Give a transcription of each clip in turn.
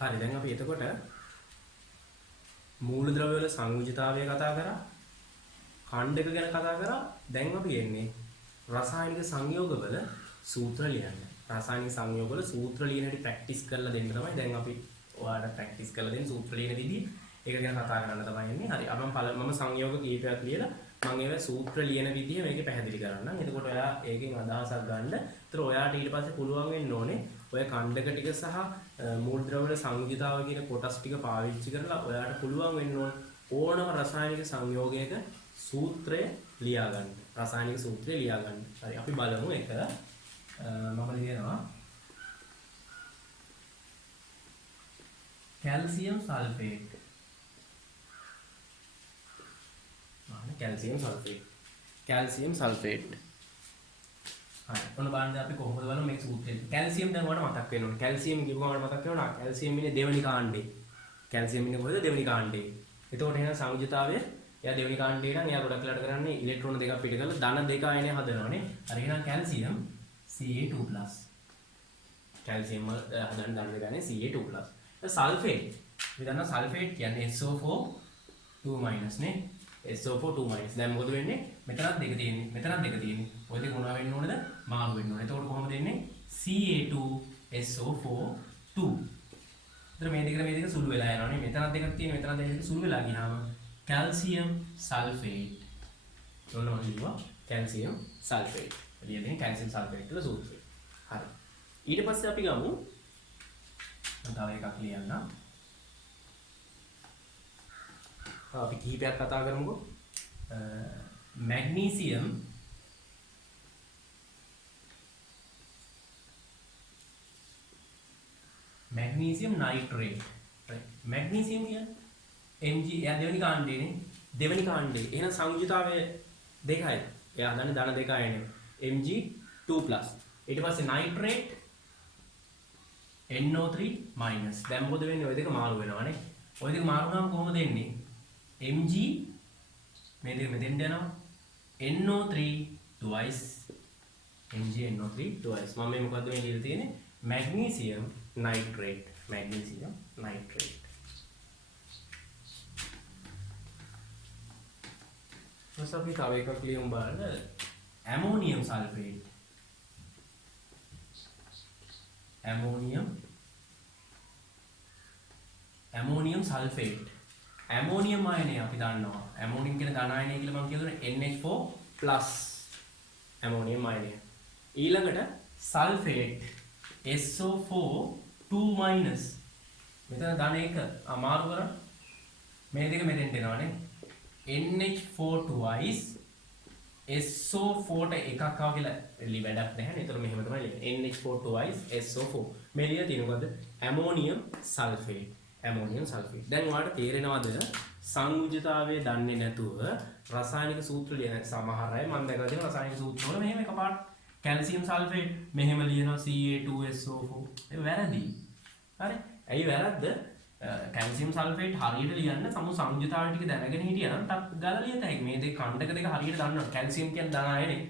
හරි දැන් අපි එතකොට මූලද්‍රව්‍ය වල සංයුජිතාවය කතා කරා. ඛණ්ඩක ගැන කතා කරා. දැන් අපි එන්නේ රසායනික සංයෝගවල සූත්‍ර ලියන්න. රසායනික සංයෝගවල සූත්‍ර ලියන හැටි ප්‍රැක්ටිස් කරලා දෙන්න තමයි දැන් අපි ඔයාලට ප්‍රැක්ටිස් කරලා දෙන්නේ සූත්‍ර ලියන විදිහ. ඒක ගැන කතා කරන්න තමයි එන්නේ. හරි. අපි මම සංයෝග කීපයක් ලියලා මම ඒවා සූත්‍ර ලියන විදිහ මේකේ පැහැදිලි කරන්නම්. එතකොට ඔයා ඒකෙන් අදහසක් ගන්න. ඒතර ඔයාට ඊට පස්සේ පුළුවන් වෙන්න ඕනේ ඔය ඛණ්ඩක ටික සහ මූලද්‍රව්‍ය වල සංයුජිතාව කියන කොටස් ටික පාවිච්චි කරලා ඔයාට පුළුවන් වෙන්න ඕනම රසායනික සංයෝගයක සූත්‍රය ලියා ගන්න. රසායනික සූත්‍රය ලියා ගන්න. හරි අපි බලමු ඒක. මම ලියනවා කැල්සියම් සල්ෆේට්. Calcium sulphate. හරි. ඔන්න බලන්න අපි කොහොමද බලමු මේක සූත්‍රය. කැල්සියම් දැන් ඔයාලට මතක් වෙන්න ඕනේ. කැල්සියම් කියපුවම ඔයාලට මතක් වෙනවා කැල්සියම් ඉන්නේ දෙවෙනි කාණ්ඩේ. කැල්සියම් ඉන්නේ කොහෙද? දෙවෙනි කාණ්ඩේ. එතකොට එහෙනම් සංයුජිතාවය එයා දෙවෙනි කාණ්ඩේ නම් එයා ගොඩක් වෙලාට කරන්නේ ඉලෙක්ට්‍රෝන දෙකක් පිට කරලා ධන දෙක අයනය හදනවානේ. හරි එහෙනම් කැල්සියම් Ca2+. කැල්සියම් හදන ධන දෙක අයනය Ca2+. සල්ෆේට්. අපි දන්නවා සල්ෆේට් කියන්නේ SO4 2- නේ. SO4 2-. දැන් මොකද වෙන්නේ? මෙතනත් දෙක තියෙන්නේ. මෙතනත් දෙක තියෙන්නේ. ඔය දෙක මොනවා වෙන්න ඕනද? මාරු වෙන්න ඕනේ. එතකොට කොහොමද එන්නේ? Ca2SO4 2. ඒතර මේ දෙක සුළු වෙලා යනවානේ. මෙතනත් දෙකක් තියෙන. මෙතනත් දෙක සුළු වෙලා ගියාම කැල්සියම් සල්ෆේට්. ඔන්න මම ලියුවා කැල්සියම් සල්ෆේට්. එළිය දෙන්නේ කැල්සියම් සල්ෆේට් කියලා සූත්‍රය. හරි. ඊට පස්සේ අපි ගමු තව එකක් ලියන්න. අපි කීපයක් කතා කරමුකෝ. Magnesium nitrate. මැග්නීසියම් කියන්නේ Mg එයා දෙවෙනි කාණ්ඩේනේ. දෙවෙනි කාණ්ඩේ. එහෙනම් සංයුජිතාවය දෙකයි. එයා හදන්නේ ධන දෙකයිනේ. Mg2+. ඊට පස්සේ නයිට්‍රේට් NO3-. දැන් මොකද වෙන්නේ? ওই දෙක මාරු වෙනවානේ. ওই දෙක මාරු වුණාම කොහොමද එන්නේ? Mg මේ දෙක මෙතෙන්ට යනවා. NO3 twice. Mg NO3 twice. මම මේ මොකද්ද මේ ලියලා තියෙන්නේ? Magnesium nitrate. Magnesium nitrate. ඊට අපි තව එකක් ලියමු බලන්න. Ammonium sulphate. Ammonium sulphate. Ammonium අයනය අපි දන්නවා. ඇමෝනියම් කියන ධන අයනය කියලා මම කියදුනේ NH4+. ඇමෝනියම් අයනය. ඊළඟට සල්ෆේට් SO4 2-. මෙතන ධන එක අමාරු කරා. මේ දෙක මෙතෙන්ට එනවානේ. NH4 twice SO4ට එකක් ආව කියලා වැඩක් නැහැ නේ. ඒතර මෙහෙම තමයි ලියන්නේ. NH4 twice SO4. මේ ලියලා තියෙන්නේ මොකද්ද? Ammonium sulphate. Ammonium sulphate. දැන් ඔයාලට තේරෙනවද සංයුජිතාවය දන්නේ නැතුව රසායනික සූත්‍ර ලියන සමහර අය මම දැකලා තියෙනවා රසායනික සූත්‍ර වල මෙහෙම එකපාරට කැල්සියම් සල්ෆේට් මෙහෙම ලියනවා Ca2SO4. ඒක වැරදි. හරි. ඇයි වැරද්ද? කැල්සියම් සල්ෆේට් හරියට ලියන්න සමු සංයුජිතාවය ටික දැනගෙන හිටියනම් ටක් ගාලා ලියත හැකි. මේ දෙක ඛණ්ඩක දෙක හරියට දන්නවා. කැල්සියම් කියන්නේ ධන අයනේ.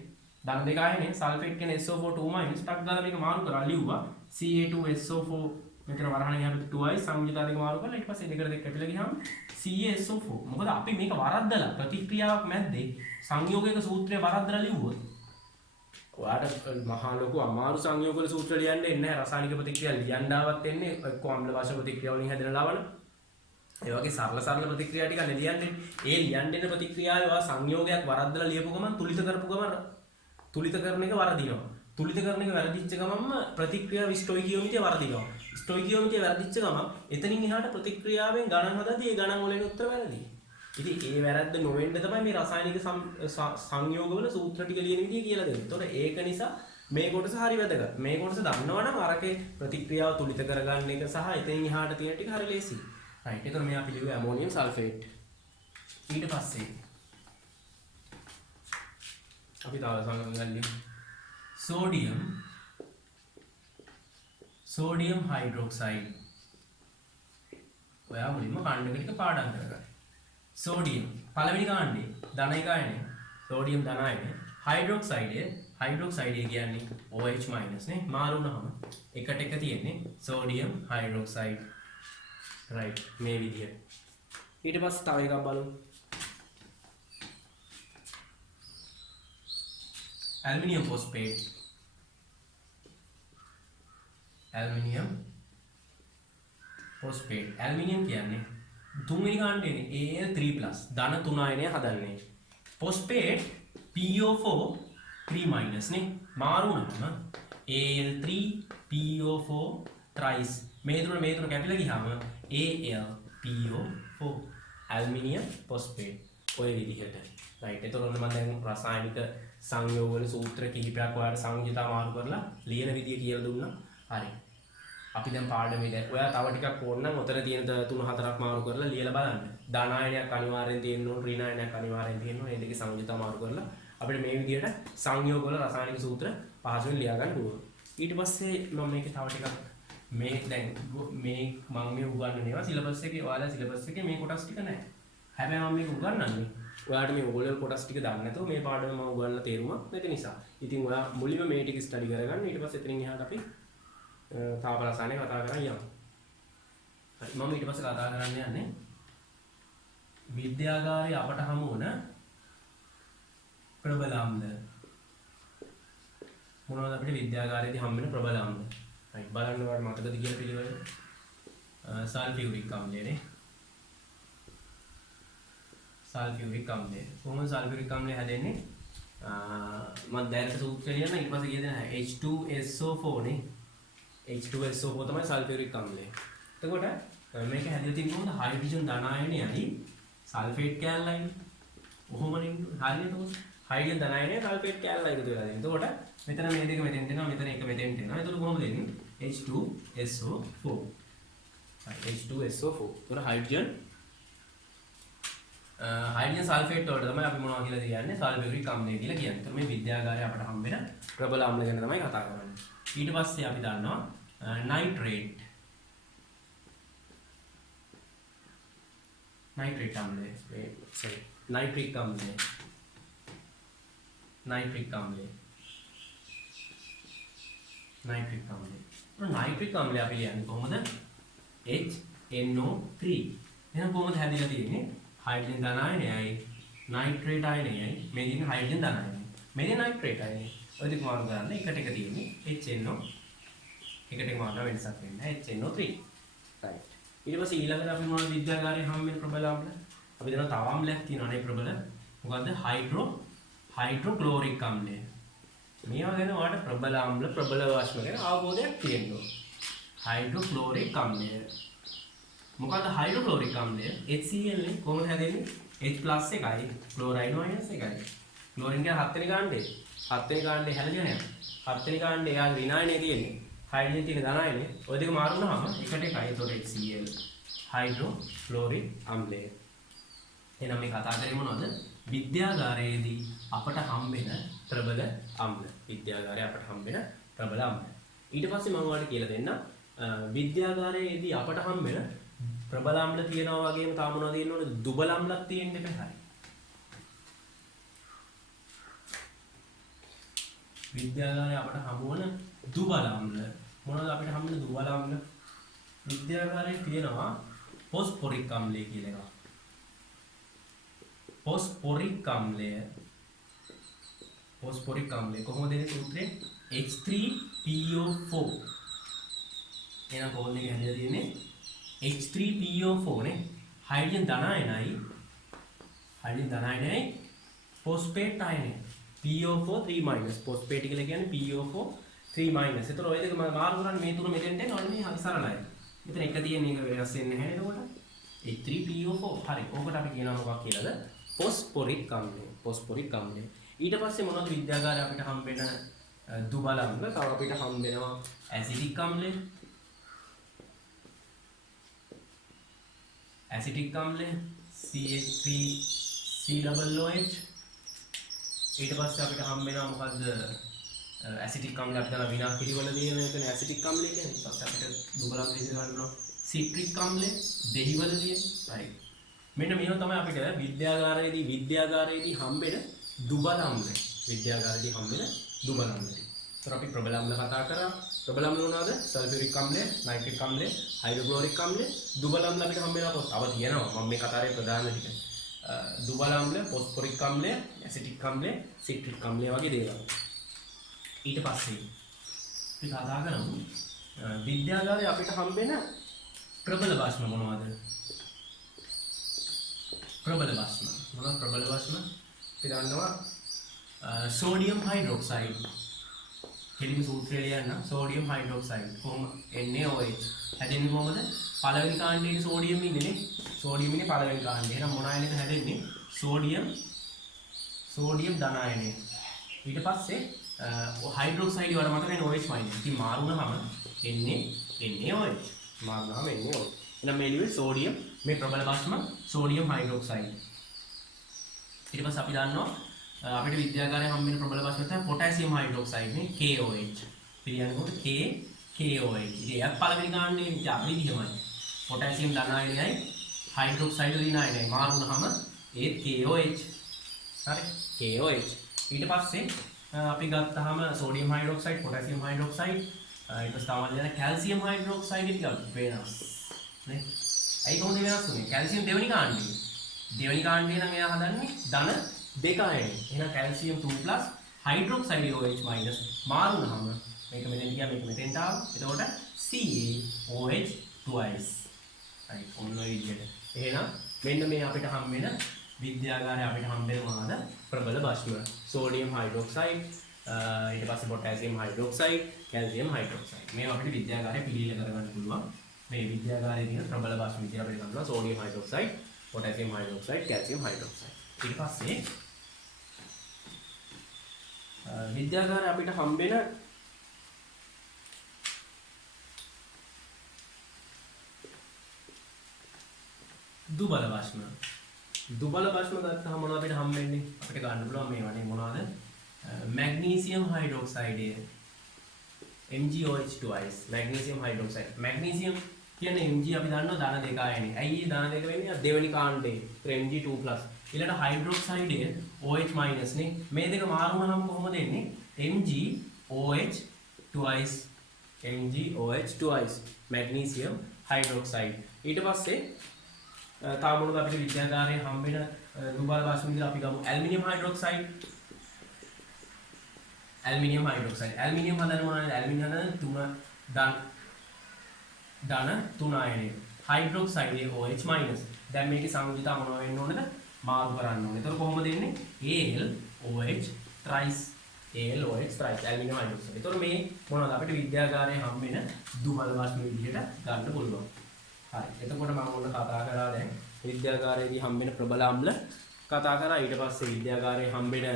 ධන දෙක අයනේ. සල්ෆේට් කියන්නේ SO4 2- ටක් ගාලා මේක මාරු කරලා ලියුවා Ca2SO4 මෙතන වරහණ යහට 2i සංයුජිතා දෙක මාරු කරලා ඊට පස්සේ දෙකට දෙක කැපිලා ගියාම CaSO4. මොකද අපි මේක වරද්දලා ප්‍රතික්‍රියාවක් මැද්දේ සංයෝගයක සූත්‍රය වරද්දලා ලිව්වොත් ඔයාලට මහා ලොකු අමාරු සංයෝගවල සූත්‍ර ලියන්න එන්නේ නැහැ. රසායනික ප්‍රතික්‍රියා ලියන්න ආවත් එන්නේ එක්ක අම්ල වාෂ ප්‍රතික්‍රියා වලින් හැදෙන ලවණ. ඒ වගේ සරල ප්‍රතික්‍රියා ටික ලියන්නේ. ඒ ලියන්න එන ප්‍රතික්‍රියාවේ ඔයා සංයෝගයක් වරද්දලා ලියපු ගමන් තුලිත කරපු ගමන් තුලිත කරන එක වරදිනවා. තුලිත කරන එක වැරදිච්ච ගමන්ම ප්‍රතික්‍රියාව ස්ටොයිකියෝමිතිය වරදිනවා. ස්ටොයිකියෝමිතිය වැරදිච්ච ගමන් එතනින් එහාට ප්‍රතික්‍රියාවෙන් ගණන් හදද්දී ඒ ගණන් වලින් උත්තර වැරදි. ඉතින් ඒ වැරද්ද නොවෙන්න තමයි මේ රසායනික සංයෝගවල සූත්‍ර ටික ලියන විදිය කියලා දෙන්නේ. ඒතකොට ඒක නිසා මේ කොටස හරි වැදගත්. මේ කොටස දන්නවනම් අරකේ ප්‍රතික්‍රියාව තුලිත කරගන්න එක සහ එතනින් එහාට තියෙන ටික හරි ලේසියි. රයිට්. ඒතකොට මේ අපි ලියුවේ ඇමෝනියම් සල්ෆේට්. ඊට පස්සේ අපි තව සංගම් ලියමු. sodium hydroxide. ඔයා මුලින්ම කාණ්ඩක ටික පාඩම් කරගන්න. sodium පළවෙනි කාණ්ඩේ ධන එකයිනේ. sodium ධන අයනේ. hydroxide කියන්නේ OH- නේ. මාරු වුණාම එකට එක තියෙන්නේ sodium hydroxide. රයිට් මේ විදිහට. ඊට පස්සේ තව එකක් බලමු. ඇල්මිනියම් ෆොස්ෆේට්. ඇල්මිනියම් ෆොස්ෆේට්. ඇල්මිනියම් කියන්නේ තුන්වෙනි කාණ්ඩයනේ Al3+ ධන 3 අයනය හදන්නේ. ෆොස්ෆේට් PO4 3- නේ. මාරු වුණාම Al3 PO4 thrice මේ තුන කැපිලා ගියාම AlPO4 ඇල්මිනියම් ෆොස්ෆේට්. ඔය විදිහට. රයිට්. එතකොට මම දැන් රසායනික සංයෝග වල සූත්‍ර කිහිපයක් ඔයාලට සංයෝජිතා මාරු කරලා ලියන විදිය කියලා දුන්නා. හරි. අපි දැන් පාඩමේ දැන් ඔයා තව ටිකක් ඕන නම් උතර තියෙන 3-4ක් මාරු කරලා ලියලා බලන්න. ධනායනයක් අනිවාර්යෙන් තියෙන්න ඕන, ඍණායනයක් අනිවාර්යෙන් තියෙන්න ඕන. මේ දෙකේ සංයෝජිතා මාරු කරලා අපිට මේ විදිහට සංයෝග වල රසායනික සූත්‍ර පහසුවෙන් ලියා ගන්න පුළුවන්. ඊට පස්සේ මම මේකේ තව ටිකක් මේ දැන් මේ මම මේ උගන්වනවා සිලබස් එකේ ඔයාලා සිලබස් එකේ මේ කොටස් ටික නැහැ. හැබැයි මම මේක උගන්වන්නේ ඔයාලට මේ ඕලෙවල් කොටස් ටික දන්නේ නැතුව මේ පාඩම මම උගන්වලා තේරුමක් නැති නිසා. ඉතින් ඔයා මුලින්ම මේ ටික ස්ටඩි කරගන්න. ඊට පස්සේ එතනින් එහාට අපි තාප රසායනය කතා කරන් යමු. හරි මම ඊට පස්සේ කතා කරන්න යන්නේ විද්‍යාගාරයේ අපට හමු වන ප්‍රබල අම්ල. මොනවද අපිට විද්‍යාගාරයේදී හම්බ වෙන ප්‍රබල අම්ල? හරි බලන්න ඔයාලට මතකද කියලා පිළිවෙල. සල්ෆියුරික් අම්ලයනේ. සල්ෆියුරික් අම්ලය. කොහොමද සල්ෆියුරික් අම්ලය හැදෙන්නේ? මම දැනට සූත්‍රය ලියන්න ඊට පස්සේ කියදෙන H2SO4 නේ. H2SO4 තමයි සල්ෆියුරික් අම්ලය. එතකොට මේක හැදෙලා තියෙන්නේ කොහොමද? හයිඩ්‍රජන් ධන අයනයයි සල්ෆේට් කැලලයි. කොහොමනේ? හරියට උස් හයිඩ්‍රජන් ධන අයනයයි සල්ෆේට් කැලලයි එකතු වෙලා තියෙනවා. එතකොට මෙතන මේ දෙක මෙතෙන් දෙනවා, මෙතන එක මෙතෙන් දෙනවා. එතකොට කොහොමද දෙන්නේ? H2SO4. H2SO4. එතකොට හයිඩ්‍රජන් සල්ෆේට් වලට තමයි අපි මොනවා කියලා කියන්නේ? සල්ෆියුරික් අම්ලය කියලා කියන්නේ. ඒතර මේ විද්‍යාගාරයේ අපට හම්බ වෙන ප්‍රබල අම්ල ගැන තමයි කතා කරන්නේ. ඊට පස්සේ අපි දන්නවා නයිට්‍රේට් අම්ලය. sorry නයිට්‍රික් අම්ලය. නයිට්‍රික් අම්ලය අපි කියන්නේ කොහොමද? HNO3. එහෙනම් කොහොමද හැදිලා තියෙන්නේ? හයිඩ්‍රජන් ධන අයනයයි නයිට්‍රේට් අයනයයි මේ දින හයිඩ්‍රජන් ධන අයනයයි මේ දින නයිට්‍රේට් අයනයයි ඔය දෙක මාරු කරන්න එකට එක තියෙන්නේ HNO එකට එක මාරු වෙනසක් වෙන්නේ HNO3 right ඊට පස්සේ ඊළඟට අපි මොනවද විද්‍යාගාරයේ හම් වෙන ප්‍රබල අම්ල අපි දන්නවා තව අම්ලයක් තියෙනවා නේ ප්‍රබල මොකද්ද හයිඩ්‍රොක්ලෝරික් අම්ලය මේවා ගැන ඔයාලට ප්‍රබල අම්ල ප්‍රබල වාෂ්ම ගැන අවබෝධයක් තියෙන්න ඕන හයිඩ්‍රොක්ලෝරික් අම්ලය මොකද හයිඩ්‍රොක්ලෝරික් අම්ලය HCl නේ කොහොමද හැදෙන්නේ H+ එකයි ක්ලෝරයිඩ් - එකයි ක්ලෝරින් කියන්නේ 7 වෙනි කාණ්ඩේ 7 වෙනි කාණ්ඩේ හැදෙන්නේ නැහැ 7 වෙනි කාණ්ඩේ යාගේ විනායනේ තියෙන්නේ හයිඩ්‍රජන් තියෙන ධනායනේ ඔය දෙක මාරු වුණාම එකට එකයි එතකොට HCl හයිඩ්‍රොක්ලෝරික් අම්ලය එහෙනම් මේ කතා කරේ මොනවද විද්‍යාගාරයේදී අපට හම්බෙන ප්‍රබල අම්ල විද්‍යාගාරයේ අපට හම්බෙන ප්‍රබල අම්ල ඊට පස්සේ මම ඔයාලට කියලා දෙන්න විද්‍යාගාරයේදී අපට හම්බෙන ප්‍රබල අම්ල තියෙනවා වගේම තාම මොනවද තියෙනවද දුබල අම්ලක් තියෙන්න එපා හරි විද්‍යාගාරයේ අපට හම්බ වන දුබල අම්ල මොනවද අපිට හම්බ වෙන දුබල අම්ල විද්‍යාගාරයේ තියෙනවා ෆොස්ෆොරික් අම්ලය කියලා එකක් ෆොස්ෆොරික් අම්ලය කොහොමද එන්නේ සූත්‍රේ H3PO4 එහෙනම් කොහොමද මේක හැදලා තියෙන්නේ H3PO4 නේ හයිඩ්‍රජන් ධනායනයි ෆොස්ෆේට් අයනය PO4 3- ෆොස්ෆේට් කියලා කියන්නේ PO4 3-. ඒතර ඔය දෙක මාරු කරන්නේ මේ තුන මෙතෙන්ට එනවා නේ හරි සරලයි. මෙතන එක තියෙන එක වෙනස් වෙන්නේ නැහැ නේද එතකොට? H3PO4 හරි. ඕකට අපි කියනවා මොකක් කියලාද? ෆොස්ෆොරික් අම්ලය. ඊට පස්සේ මොනවද විද්‍යාගාරයේ අපිට හම්බෙන දුබල අම්ල? තව අපිට හම්බෙනවා ඇසිටික් අම්ලය. CH3COOH ඊට පස්සේ අපිට හම්බ වෙනවා මොකද්ද ඇසිටික් අම්ල අපිට දන්න විනාශ වල තියෙන එකනේ ඇසිටික් අම්ලය කියන්නේ ඊට පස්සේ අපිට දුබල අම්ල ඉස්සර ගන්නවා සිට්‍රික් අම්ලය දෙහි වල තියෙන right මෙන්න මේවා තමයි අපිට විද්‍යාගාරයේදී හම්බෙන දුබල අම්ල ඒතර අපි ප්‍රබල අම්ල කතා කරා. ප්‍රබල අම්ල මොනවාද? සල්ෆියුරික් අම්ලය, නයිට්‍රික් අම්ලය, හයිඩ්‍රොක්ලෝරික් අම්ලය. දුබල අම්ල අපිට හම්බ වෙනවා පොත්. අව තියෙනවා. මම මේ කතාවේ ප්‍රධාන ටික. දුබල අම්ල, ෆොස්ෆොරික් අම්ලය, ඇසිටික් අම්ලය, සිට්‍රික් අම්ලය වගේ දේවල්. ඊට පස්සේ අපි කතා කරමු විද්‍යාගාරයේ අපිට හම්බෙන ප්‍රබල භාෂ්ම මොනවද? ප්‍රබල භාෂ්ම. මොනවද ප්‍රබල භාෂ්ම? අපි දන්නවා සෝඩියම් හයිඩ්‍රොක්සයිඩ්. කෙලිම සූත්‍රය ලියන්න සෝඩියම් හයිඩ්‍රොක්සයිඩ්. කොහොම NaOH. හැදෙන්නේ කොහොමද? පළවෙනි කාණ්ඩයේ සෝඩියම් ඉන්නේ නේ. සෝඩියම් ඉන්නේ පළවෙනි කාණ්ඩේ. එහෙනම් මොන අයනේද හැදෙන්නේ? සෝඩියම් ධන අයනය. ඊට පස්සේ හයිඩ්‍රොක්සයිඩ් වල මතකනේ OH මයිනස්. ඉතින් මාරු වුණාම NaOH. මාරු වුණාම NaOH. එහෙනම් මේ ලියුවේ සෝඩියම් මේ ප්‍රබල භාෂ්ම සෝඩියම් හයිඩ්‍රොක්සයිඩ්. ඊට පස්සේ අපි දන්නවා අපිට විද්‍යාගාරයේ හම්බ වෙන ප්‍රබල භාෂ්ම තමයි පොටෑසියම් හයිඩ්‍රොක්සයිඩ් නේ KOH. පිළියන්නේ කොහොමද? KOH. ඉතින් එයත් පළවෙනි කාණ්ඩේ අපි දිහමයි. පොටෑසියම් ධන අයනයයි හයිඩ්‍රොක්සයිඩ් ඍණ අයනයයි මාරු වුණාම ඒත් KOH. හරි KOH. ඊට පස්සේ අපි ගත්තාම සෝඩියම් හයිඩ්‍රොක්සයිඩ්, පොටෑසියම් හයිඩ්‍රොක්සයිඩ්, ඊට පස්සේ තමයි යන කැල්සියම් හයිඩ්‍රොක්සයිඩ් ටික වෙනස් නේ. ඇයි කොහොමද වෙනස් වුනේ? කැල්සියම් දෙවෙනි කාණ්ඩේ. දෙවෙනි කාණ්ඩේ නම් එයා හදන්නේ ධන දෙක අයනය. එහෙනම් කැල්සියම් 2+ හයිඩ්‍රොක්සයිඩ් OH- මාරු වුණාම මේක මෙතෙන් ගියා මේක මෙතෙන්ට ආවා. එතකොට CaOH twice. හරි ඔන්න ඔය විදිහට. එහෙනම් මෙන්න මේ අපිට හම් වෙන විද්‍යාගාරයේ අපිට හම් වෙන මොනවාද? ප්‍රබල භාෂ්ම. සෝඩියම් හයිඩ්‍රොක්සයිඩ්, ඊට පස්සේ පොටෑසියම් හයිඩ්‍රොක්සයිඩ්, කැල්සියම් හයිඩ්‍රොක්සයිඩ්. මේවා අපිට විද්‍යාගාරයේ පිළියෙල කරගන්න පුළුවන්. මේ විද්‍යාගාරයේ තියෙන ප්‍රබල භාෂ්ම විදිහට අපිට ගන්නවා sodium hydroxide, potassium hydroxide, calcium hydroxide. ඊට පස්සේ විද්‍යාගාරයේ අපිට හම්බෙන දුබල භාෂ්ම. දුබල භාෂ්ම ගත්තාම මොනවද අපිට හම්බෙන්නේ? අපිට ගන්න පුළුවන් මේ වගේ මොනවද? මැග්නීසියම් හයිඩ්‍රොක්සයිඩය MgOH twice. Magnesium hydroxide. Magnesium කියන්නේ Mg අපි දන්නවා ධන දෙක අයනේ. ඇයි මේ ධන දෙක වෙන්නේ? දෙවෙනි කාණ්ඩේ. Mg2+. ඊළඟ හයිඩ්‍රොක්සයිඩය OH- නේ. මේ දෙක මාරු වුණාම කොහොමද එන්නේ? MgOH twice. MgOH twice. Magnesium hydroxide. ඊට පස්සේ තව මොනවද අපිට විද්‍යාගාරයේ හම්බ වෙන දුබල භාෂ්ම විදිහට අපි ගමු ඇල්මිනියම් හයිඩ්‍රොක්සයිඩ්. ඇල්මිනියම් හයිඩ්‍රොක්සයිඩ්. ඇල්මිනියම් හදන්න මොනවද? ඇල්මිනියම් හදන්න ධන 3 අයනය. Hydroxide OH-. දැන් මේකේ සංයුතිය මොනව වෙන්න ඕනද? මාරු කරන්න ඕනේ. එතකොට කොහොමද එන්නේ? AlOH thrice. AlOH thrice aluminium hydroxide. එතකොට මේ මොනවද අපිට විද්‍යාගාරයේ හම්බ වෙන දුබල භාෂ්ම විදිහට ගන්න පුළුවන්. හරි. එතකොට මම ඔන්න කතා කරා දැන් විද්‍යාගාරයේදී හම්බෙන ප්‍රබල අම්ල කතා කරා. ඊට පස්සේ විද්‍යාගාරයේ හම්බෙන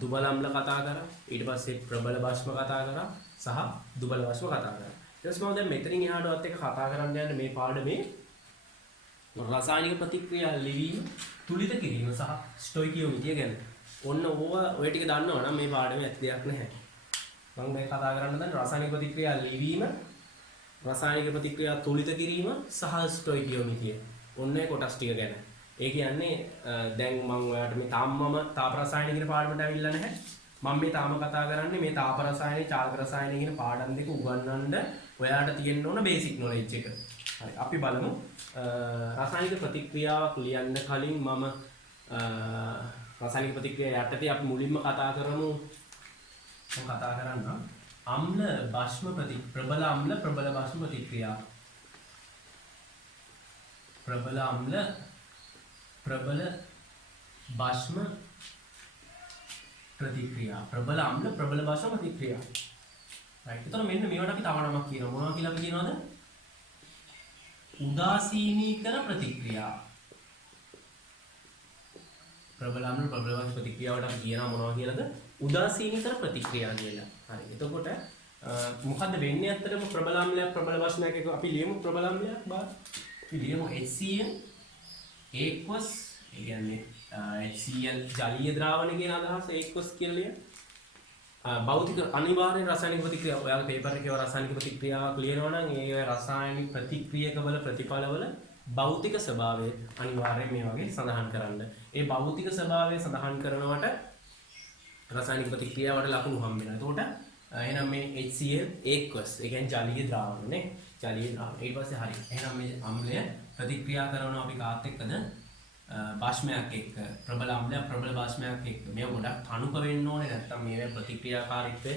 දුබල අම්ල කතා කරා. ඊට පස්සේ ප්‍රබල භාෂ්ම කතා කරා සහ දුබල භාෂ්ම කතා කරා. ඊට පස්සේ මම දැන් මෙතනින් එහාටවත් එක කතා කරන්න යන්නේ මේ පාඩමේ රසායනික ප්‍රතික්‍රියා ලිවීම, තුලිත කිරීම සහ ස්ටොයිකියෝමීටර් ගැන. ඔන්න ඕවා ඔය ටික දන්නවනම් මේ පාඩමේ ඇත්ත දෙයක් නැහැ. මම මේ කතා කරන්න දැන් රසායනික ප්‍රතික්‍රියා ලිවීම, රසායනික ප්‍රතික්‍රියා තුලිත කිරීම සහ ස්ටොයිකියෝමීටර්. ඔන්න ඒ කොටස් ටික ගැන. ඒ කියන්නේ දැන් මම ඔයාලට මේ තාම තාප රසායන කියන පාඩමට අවිල්ලා නැහැ. මම මේ තාම කතා කරන්නේ මේ තාප රසායන, චාලක රසායන කියන පාඩම් දෙක උගන්වන්න ඔයාලට තියෙන්න ඕන බේසික් නොලෙජ් එක. හරි. අපි බලමු රසායනික ප්‍රතික්‍රියාවක් ලියන්න කලින් මම රසායනික ප්‍රතික්‍රියා යටතේ අපි මුලින්ම කතා කරමු. මම කතා කරන්නම් අම්ල භාෂ්ම ප්‍රබල අම්ල ප්‍රබල භාෂ්ම ප්‍රතික්‍රියා. ප්‍රබල අම්ල ප්‍රබල භාෂ්ම ප්‍රතික්‍රියා. ප්‍රබල අම්ල ප්‍රබල භාෂ්ම ප්‍රතික්‍රියා. රයිට්. එතකොට මෙන්න මේවට අපි තව නමක් කියනවා. මොනවා කියලා අපි කියනවද? උදාසීනීකර ප්‍රතික්‍රියා. ප්‍රබල අම්ල ප්‍රබල භාෂ්ම ප්‍රතික්‍රියාවට අපි කියනවා මොනවා කියලාද? උදාසීනීකර ප්‍රතික්‍රියා කියලා. හරි. එතකොට මොකද්ද වෙන්නේ ඇත්තටම ප්‍රබල අම්ලයක් ප්‍රබල භාෂ්මයක් එක අපි ලියමු ප්‍රබල අම්ලයක් බා. අපි ලියමු HCl aqueous ඒ කියන්නේ HCl ජලීය ද්‍රාවණ කියන අදහස aqueous කියලා ලියන්න. භෞතික අනිවාර්ය රසායනික ප්‍රතික්‍රියා ඔයාලා පේපර් එකේ රසායනික ප්‍රතික්‍රියාවක් ලියනවා නම් ඒ රසායනික ප්‍රතික්‍රියකවල ප්‍රතිඵලවල භෞතික ස්වභාවය අනිවාර්යයෙන් මේ වගේ සඳහන් කරන්න. ඒ භෞතික ස්වභාවය සඳහන් කරනවට රසායනික ප්‍රතික්‍රියාවට ලකුණු හම්බ වෙනවා. එතකොට එහෙනම් මේ HCl aqueous ඒ කියන්නේ ජලීය ද්‍රාවණ නේ. ජලීය ද්‍රාවණ. ඊට පස්සේ හරි. එහෙනම් මේ අම්ලය ප්‍රතික්‍රියා කරනවා අපි කාත් එක්කද? බාෂ්මයක් එක්ක. ප්‍රබල අම්ලය ප්‍රබල බාෂ්මයක් එක්ක. මේව ගොඩක් තනුක වෙන්න ඕනේ නැත්නම් මේ ප්‍රතික්‍රියාකාරීත්වය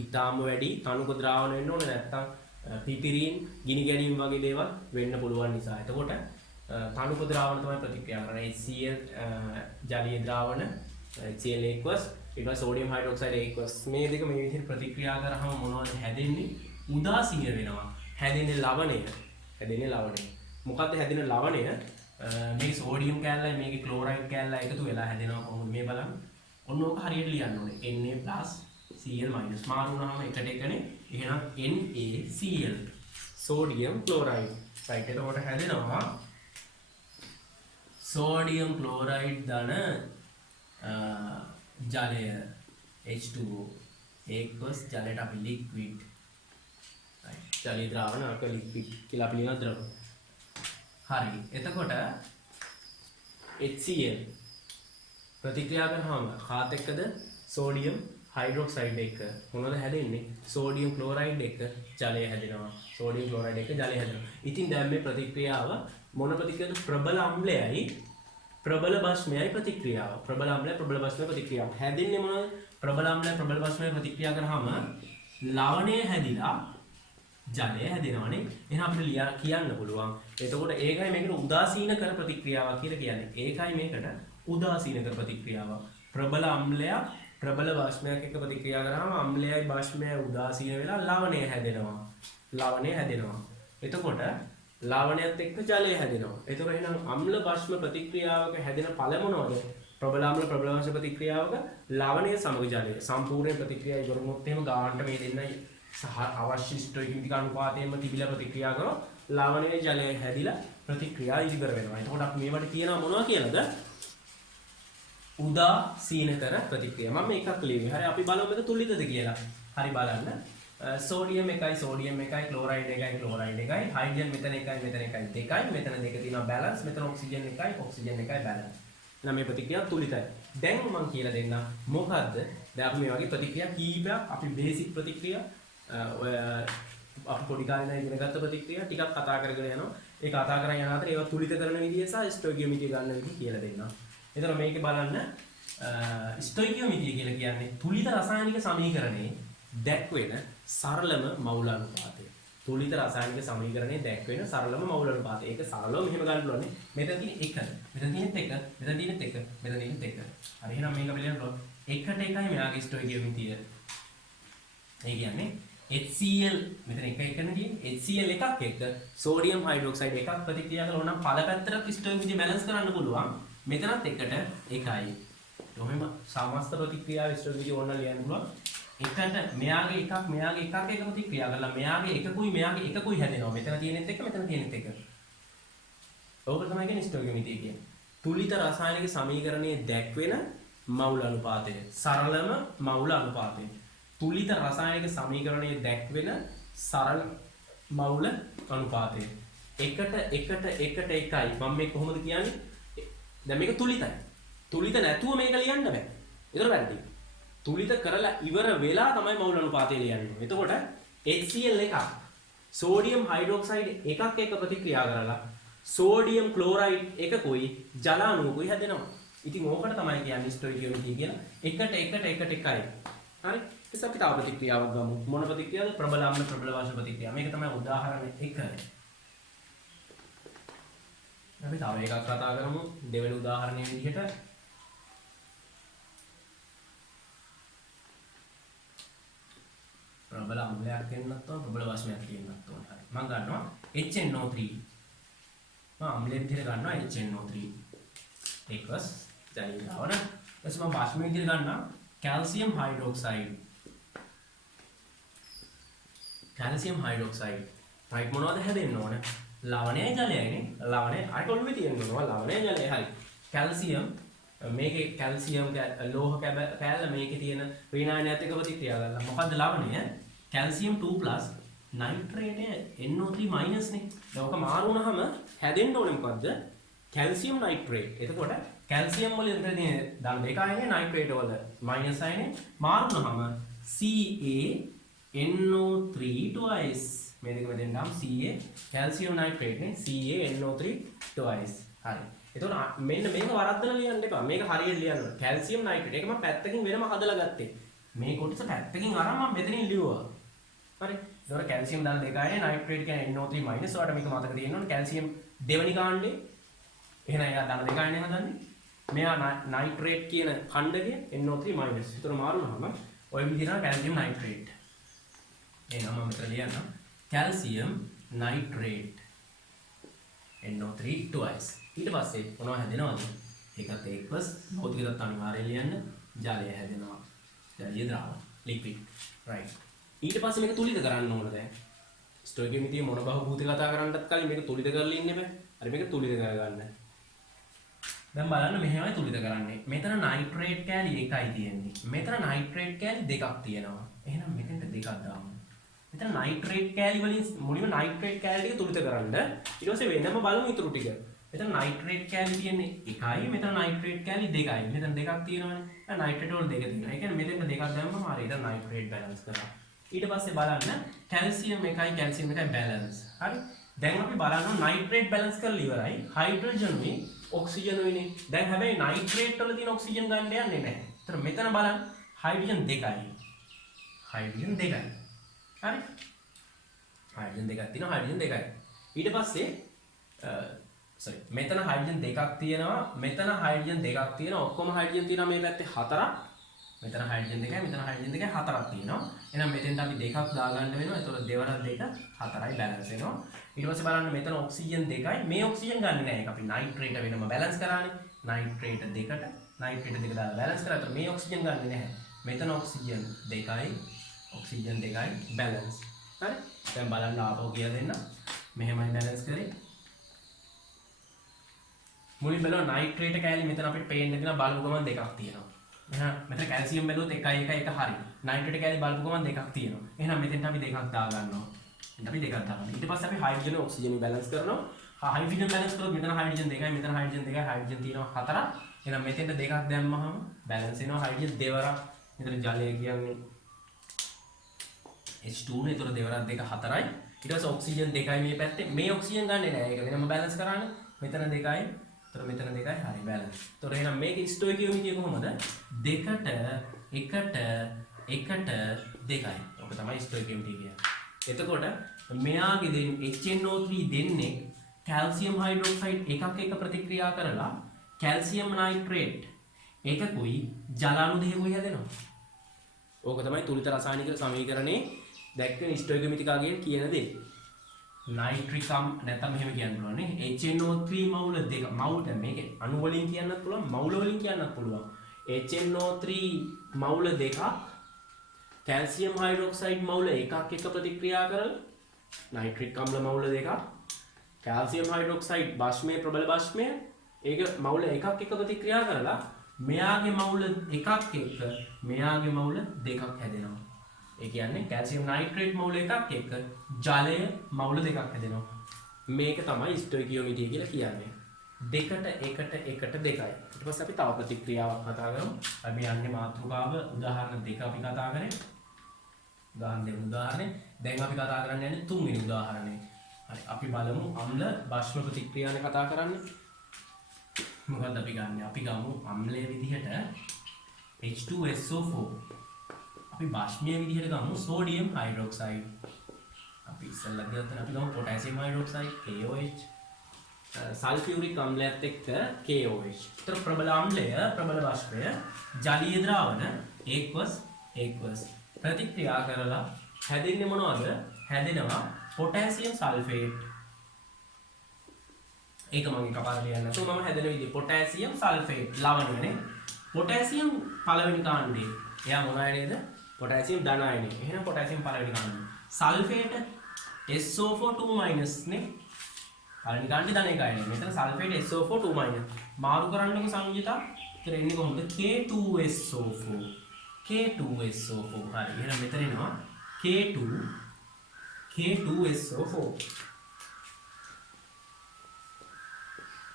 ඊටාම වැඩි තනුක ද්‍රාවණ වෙන්න ඕනේ නැත්නම් පිපිරීම් ගිනි ගැනීම වගේ දේවල් වෙන්න පුළුවන් නිසා. එතකොට තනුක ද්‍රාවණ තමයි ප්‍රතික්‍රියා කරන්නේ. HCl ජලීය ද්‍රාවණ HCl aqueous ඊට පස්සේ සෝඩියම් හයිඩ්‍රොක්සයිඩ් aqueous මේ දෙක මේ විදිහට ප්‍රතික්‍රියා කරාම මොනවද හැදෙන්නේ? උදාසීන වෙනවා. හැදෙන්නේ ලවණය. මොකද්ද හැදෙන ලවණය? මේ සෝඩියම් කැලලයි මේකේ ක්ලෝරයිඩ් කැලලයි එකතු වෙලා හැදෙනවා කොහොමද මේ බලන්න. ඔන්න ඕක හරියට ලියන්න ඕනේ. Na+ Cl- මාරු වුණාම එකට එකනේ. එහෙනම් NaCl සෝඩියම් ක්ලෝරයිඩ්. රයිට්. එතකොට හැදෙනවා සෝඩියම් ක්ලෝරයිඩ් ධන ජලය H2O aqueous ජලයට අපි liquid ජලීය ද්‍රාවණ අක liquid කියලා අපි ලියන ද්‍රව. හරි. එතකොට HCl ප්‍රතික්‍රියා කරාම කාත් එක්කද සෝඩියම් හයිඩ්‍රොක්සයිඩ් එක මොනවද හැදෙන්නේ? සෝඩියම් ක්ලෝරයිඩ් එක ජලය හැදෙනවා. සෝඩියම් ක්ලෝරයිඩ් එක ජලය හැදෙනවා. ඉතින් දැන් මේ ප්‍රතික්‍රියාව මොන ප්‍රතික්‍රියාවද? ප්‍රබල අම්ලයයි ප්‍රබල බස්මයයි ප්‍රතික්‍රියාව. ප්‍රබල අම්ලය ප්‍රබල බස්මය ප්‍රතික්‍රියාව. හැදෙන්නේ මොනවද? ප්‍රබල අම්ලය ප්‍රබල බස්මය ප්‍රතික්‍රියා කරාම ලවණය හැදිලා ජලය හැදෙනවනේ. එහෙනම් අපිට කියන්න පුළුවන්. එතකොට ඒකයි මේකට උදාසීන කර ප්‍රතික්‍රියාවක් කියලා කියන්නේ. ඒකයි මේකට උදාසීන කර ප්‍රතික්‍රියාව. ප්‍රබල අම්ලයක් ප්‍රබල බාෂ්මයක් එක්ක ප්‍රතික්‍රියා කරාම අම්ලයයි බාෂ්මයයි උදාසීන වෙලා ලවණය හැදෙනවා. එතකොට ලවණයත් එක්ක ජලය හැදෙනවා. එතකොට එහෙනම් අම්ල බාෂ්ම ප්‍රතික්‍රියාවක හැදෙන ඵල මොනවද? ප්‍රබල අම්ල ප්‍රබල බාෂ්ම ප්‍රතික්‍රියාවක ලවණය සමග ජලය සම්පූර්ණ ප්‍රතික්‍රියාව ඉවර වුණොත් එහෙම ගානට මේ දෙන්නයි අවශ්‍ය ස්ටොයිකියමතික අනුපාතයෙන්ම තිබිලා ප්‍රතික්‍රියා කරොත් ලවණයේ ජලය හැදිලා ප්‍රතික්‍රියා ඉදිකර වෙනවා. එතකොට අපි මේවට කියනවා මොනවා කියලාද? උදාසීනකර ප්‍රතික්‍රියා. මම මේකක් ලියුවේ. හරි අපි බලමු මේක තුලිතද කියලා. හරි බලන්න. සෝඩියම් එකයි ක්ලෝරයිඩ් එකයි හයිඩ්‍රජන් මෙතන එකයි දෙකයි මෙතන දෙක තියෙනවා බැලන්ස් මෙතන ඔක්සිජන් එකයි බැලන්ස්. එහෙනම් මේ ප්‍රතික්‍රියාව තුලිතයි. දැන් මම කියලා දෙන්න මොකද්ද? දැන් අපි මේ වගේ ප්‍රතික්‍රියා කීපයක් අපි බේසික් ප්‍රතික්‍රියා අපි පොඩි කාලේ ඉගෙන ගත්ත ප්‍රතික්‍රියා ටිකක් කතා කරගෙන යනවා. ඒ කතා කරගෙන යන අතර ඒවා තුලිත කරන විදිය සහ ස්ටොයිකියෝමෙට්‍රි ගන්න විදිය කියලා දෙන්නවා. එතන මේකේ බලන්න ස්ටොයිකියෝමෙට්‍රි කියලා කියන්නේ තුලිත රසායනික සමීකරණයේ දැක්වෙන සරලම මවුල අනුපාතය. තුලිත රසායනික සමීකරණයේ දැක්වෙන සරලම මවුල අනුපාතය. ඒක සරලව මෙහෙම ගන්න පුළුවන්. මෙතන තියෙන 1, මෙතන තියෙන 1, මෙතන තියෙන 1, මෙතන තියෙන 1. හරි එහෙනම් මේක බලන්න පුළුවන්. 1ට 1යි මෙයාගේ ස්ටොයිකියෝමෙට්‍රිය. ඒ කියන්නේ HCl මෙතන එක එකනේ තියෙන්නේ. HCl එකක් එක්ක සෝඩියම් හයිඩ්‍රොක්සයිඩ් එකක් ප්‍රතික්‍රියා කළා නම් ඵල පැත්තට ස්ටොයිකියෝමෙට්‍රි බැලන්ස් කරන්න පුළුවන්. මෙතනත් එකට 1යි. ඔහෙම සමස්ත ප්‍රතික්‍රියාව ස්ටොයිකියෝමෙට්‍රි ඕන ලියන්න පුළුවන්. එකට මෙයාගේ එකක් එක ප්‍රතික්‍රියා කරලා මෙයාගේ එකකුයි හැදෙනවා. මෙතන තියෙනෙත් එක මෙතන තියෙනෙත් එක. ඕක තමයි කියන්නේ ස්ටොයිකියෝමෙට්‍රි කියන්නේ. තුලිත රසායනික සමීකරණයේ දැක්වෙන මවුල අනුපාතය. සරලම මවුල අනුපාතය. තුලිත රසායනික සමීකරණයේ දැක්වෙන සරල මවුල අනුපාතය. එකට 1යි. මම මේ කොහොමද කියන්නේ? දැන් මේක තුලිතයි. තුලිත නැතුව මේක ලියන්න බෑ. ඒතර වැරදි. තුලිත කරලා ඉවර වෙලා තමයි මවුල අනුපාතය ලියන්නේ. එතකොට HCl එකක් සෝඩියම් හයිඩ්‍රොක්සයිඩ් එකක් එක්ක ප්‍රතික්‍රියා කරලා සෝඩියම් ක්ලෝරයිඩ් එකකුයි ජල අණුවකුයි හැදෙනවා. ඉතින් ඕකට තමයි කියන්නේ ස්ටොයිකියෝමෙට්‍රි කියලා. එකට 1යි. හරි? ඊට අපි තව ප්‍රතික්‍රියාවක් ගමු. මොන ප්‍රතික්‍රියාවද? ප්‍රබල අම්ල ප්‍රබල වාෂ්ම ප්‍රතික්‍රියාව. මේක තමයි උදාහරණ 1. අපි තව එකක් කතා කරමු. දෙවෙනි උදාහරණයේ විදිහට ප්‍රබල අම්ලයක් කියන්නත් ඕන ප්‍රබල වාෂ්මයක් කියන්නත් ඕන. හරි. මම ගන්නවා HNO3. මම අම්ලයේ විදිහට ගන්නවා HNO3. ඒකස් ජලීය ද්‍රවණ. ඊට පස්සේ මම වාෂ්ම විදිහට ගන්නවා කැල්සියම් හයිඩ්‍රොක්සයිඩ්. රයිට් මොනවද හැදෙන්න ඕන? ලවණයයි ජලයයිනේ. ලවණය අර ඔළුවේ තියෙන්න ඕනවා. ලවණය ජලය හරි. කැල්සියම් මේකේ කැල්සියම් ලෝහ කැලල මේකේ තියෙන ඍණායනයත් එක්ක ප්‍රතික්‍රියා කරලා මොකද්ද ලවණය? කැල්සියම් 2+ නයිට්‍රේටය NO3- නේ. දැන් ඔක මාරු වුණාම හැදෙන්න ඕනේ මොකද්ද? Calcium nitrate. එතකොට කැල්සියම් වල ඉතන තියෙන දාන දෙක අයනේ නයිට්‍රේට් වල මයිනස් අයනේ මාරුනහම CaNO3 twice මේ දෙක මෙතෙන් දාම් Ca කැල්සියම් නයිට්‍රේට් නේ CaNO3 twice හරි එතකොට මෙන්න මේක වරද්දලා ලියන්න එපා මේක හරියට ලියන්න කැල්සියම් නයිට්‍රේට් ඒක මම පැත්තකින් වෙනම හදලා ගත්තේ මේ කොටස පැත්තකින් අරන් මම මෙතනින් ලියුවා හරි ඒතකොට කැල්සියම් දාන දෙක අයනේ නයිට්‍රේට් කියන්නේ NO3 මයිනස් ඔයාලට මේක මතක තියෙන්න ඕනේ කැල්සියම් දෙවෙනි කාණ්ඩේ එහෙනම් ඒක දාන දෙක අයනේ හදන්නේ මෙයා නයිට්‍රේට් කියන ඛණ්ඩකය NO3 මයිනස්. ඒතර මාරුනහම ඔය විදිහට කැල්සියම් නයිට්‍රේට්. එහෙනම් මම මෙතන ලියන්නම්. Calcium nitrate NO3 twice. ඊට පස්සේ මොනවද හැදෙනවද? ඒකත් එක්වස් භෞතිකදත්ත අනිවාර්යයෙන් ලියන්න. ජලය හැදෙනවා. ජලීය ද්‍රාවක ලික්විඩ්. රයිට්. ඊට පස්සේ මේක තුලිත කරන්න ඕන දැන්. ස්ටොයිකියොමෙට්‍රි මොන බහුභූත කතා කරන්නත් කලින් මේක තුලිත කරලා ඉන්න බෑ. හරි මේක තුලිත කරගන්න. දැන් බලන්න මෙහෙමයි තුලිත කරන්නේ. මෙතන නයිට්‍රේට් කෑලි එකයි තියෙන්නේ. මෙතන නයිට්‍රේට් කෑලි දෙකක් තියෙනවා. එහෙනම් මෙතෙන්ට දෙකක් දාමු. මෙතන නයිට්‍රේට් කෑලි වලින් මුලින්ම නයිට්‍රේට් කෑලි ටික තුලිත කරන්න. ඊට පස්සේ වෙනම බලමු ඊටු ටික. මෙතන නයිට්‍රේට් කෑලි තියෙන්නේ එකයි. මෙතන නයිට්‍රේට් කෑලි දෙකයි. මෙතන දෙකක් තියෙනවනේ. දැන් නයිට්‍රේට් වල දෙක තියෙනවා. ඒ කියන්නේ මෙතෙන්ට දෙකක් දැම්මම හරියට නයිට්‍රේට් බැලන්ස් කරා. ඊට පස්සේ බලන්න කැල්සියම් එකයි කැල්සියම් එකයි බැලන්ස්. හරි. දැන් අපි බලනවා නයිට්‍රේට් බැලන්ස් කරලා ඉවරයි. හයිඩ්‍රජන් උනේ ඔක්සිජන් උනේ. දැන් හැබැයි නයිට්‍රේට් වල තියෙන ඔක්සිජන් ගන්න යන්නේ නැහැ. ඒතර මෙතන බලන්න හයිඩ්‍රජන් දෙකයි. හයිඩ්‍රජන් දෙකයි. හරි. හයිඩ්‍රජන් දෙකක් තියෙනවා හයිඩ්‍රජන් දෙකයි. ඊට පස්සේ මෙතන හයිඩ්‍රජන් දෙකක් තියෙනවා. මෙතන හයිඩ්‍රජන් දෙකක් තියෙනවා. ඔක්කොම හයිඩ්‍රජන් තියෙනවා මේ පැත්තේ හතරක්. මෙතන හයිඩ්‍රජන් දෙකයි මෙතන හයිඩ්‍රජන් දෙකයි හතරක් තියෙනවා. එහෙනම් මෙතෙන්ට අපි දෙකක් දාගන්න වෙනවා. ඒතකොට දෙවරක් දෙක හතරයි බැලන්ස් වෙනවා. ඊට පස්සේ බලන්න මෙතන ඔක්සිජන් දෙකයි. මේ ඔක්සිජන් ගන්න නෑ. ඒක අපි නයිට්‍රේට වෙනම බැලන්ස් කරානේ. නයිට්‍රේට දෙකට නයිට්‍රේට දෙක දාලා බැලන්ස් කරා. ඒතකොට මේ ඔක්සිජන් ගන්න නැහැ. මෙතන ඔක්සිජන් දෙකයි ඔක්සිජන් දෙකයි බැලන්ස්. හරි. දැන් බලන්න ආපහු කියලා දෙන්න. මෙහෙමයි බැලන්ස් කරේ. මුලින් බලන්න නයිට්‍රේට කැලි මෙතන අපිට පේන්න දෙන බලමු ගමන් දෙකක් තියෙනවා. එහෙනම් මෙතන කැල්සියම් බැලුවොත් 1 1 1 හරි. නයිට්‍රේට් කැලි බලපු ගමන් දෙකක් තියෙනවා. එහෙනම් මෙතෙන්ට අපි දෙකක් දා ගන්නවා. අපි දෙකක් දානවා. ඊට පස්සේ අපි හයිඩ්‍රජන් ඔක්සිජන් බැලන්ස් කරනවා. හයිඩ්‍රජන් බැලන්ස් කරොත් මෙතන හයිඩ්‍රජන් දෙකයි මෙතන හයිඩ්‍රජන් දෙකයි හයිඩ්‍රජන් තියෙනවා හතරක්. එහෙනම් මෙතෙන්ට දෙකක් දැම්මහම බැලන්ස් වෙනවා හයිඩ්‍රජන් දෙවරක්. මෙතන ජලය කියන්නේ H2 නේ. ඒතර දෙවරක් දෙක හතරයි. ඊට පස්සේ ඔක්සිජන් දෙකයි මේ පැත්තේ. මේ ඔක්සිජන් ගන්නෙ නෑ. ඒක වෙනම බැලන්ස් කරානේ. මෙතන දෙකයි තොර මෙතන දෙකයි හරි බැලන්ස්. තොර එහෙනම් මේක ස්ටොයිකියොමෙට්‍රි කොහොමද? දෙකට එකට දෙකයි. ඔක තමයි ස්ටොයිකියොමෙට්‍රි කියන්නේ. එතකොට මෙයාගේ දෙන HNO3 දෙන්නේ කැල්සියම් හයිඩ්‍රොක්සයිඩ් එකක් එක ප්‍රතික්‍රියා කරලා කැල්සියම් නයිට්‍රේට් එකකුයි ජලාණු දෙකකුයි හැදෙනවා. ඕක තමයි තුලිත රසායනික සමීකරණේ දැක්වෙන ස්ටොයිකියොමෙට්‍රිකාගේ කියන දේ. නයිට්‍රිකම් නැත්නම් මෙහෙම කියන්න පුළුවන් නේ HNO3 මවුල දෙක මවුලට මේකේ අණු වලින් කියන්නත් පුළුවන් මවුල වලින් කියන්නත් පුළුවන් HNO3 මවුල දෙකක් කැල්සියම් හයිඩ්‍රොක්සයිඩ් මවුල එකක් එක ප්‍රතික්‍රියා කරලා නයිට්‍රික් අම්ල මවුල දෙකක් කැල්සියම් හයිඩ්‍රොක්සයිඩ් භාෂ්මයේ ප්‍රබල භාෂ්මය ඒක මවුල එකක් එක ප්‍රතික්‍රියා කරලා මෙයාගේ මවුල එකක් එක මෙයාගේ මවුල දෙකක් හැදෙනවා. ඒ කියන්නේ කැල්සියම් නයිට්‍රේට් මවුල එකක් එක්ක ජලය මවුල දෙකක් හැදෙනවා. මේක තමයි ස්ටොයිකියොමෙට්‍රි කියලා කියන්නේ. දෙකට එකට දෙකයි. ඊට පස්සේ අපි තව ප්‍රතික්‍රියාවක් කතා කරමු. අපි යන්නේ මාතෘකාව උදාහරණ දෙක අපි කතා කරේ. උදාහරණ දෙක උදාහරණේ. දැන් අපි කතා කරන්න යන්නේ තුන්වෙනි උදාහරණේ. හරි අපි බලමු අම්ල භාෂ්ම ප්‍රතික්‍රියානේ කතා කරන්නේ. මොකක්ද අපි ගන්නෙ? අපි ගමු අම්ලයේ විදිහට H2SO4 අපි භාෂ්මීය විදිහට ගමු සෝඩියම් හයිඩ්‍රොක්සයිඩ්. අපි ඉස්සෙල්ලා ගත්තා අපි ගමු පොටෑසියම් හයිඩ්‍රොක්සයිඩ් KOH. සල්ෆියුරික් අම්ලයත් එක්ක KOH. ඒතර ප්‍රබල අම්ලය ප්‍රබල භාෂ්මය ජලීය ද්‍රාවණ aqueous ප්‍රතික්‍රියා කරලා හැදෙන්නේ මොනවද? හැදෙනවා පොටෑසියම් සල්ෆේට්. ඒක මම එකපාරට ලියන්න. මම හැදෙන විදිහ පොටෑසියම් සල්ෆේට් ලවණයනේ. පොටෑසියම් පළවෙනි කාණ්ඩේ. එයා මොන අයනේද? පොටෑසියම් ධන අයනේ. එහෙනම් පොටෑසියම් පළවෙනි කාණ්ඩේ. සල්ෆේට් SO4 2- නේ. පළවෙනි කාණ්ඩේ ධන එක අයනේ. මෙතන සල්ෆේට් SO4 2-. මාරු කරන්නකො සංයුතා. ඒතර එන්නේ කොහොමද? K2SO4. K2SO4. හරි. එහෙනම් මෙතන එනවා K2SO4.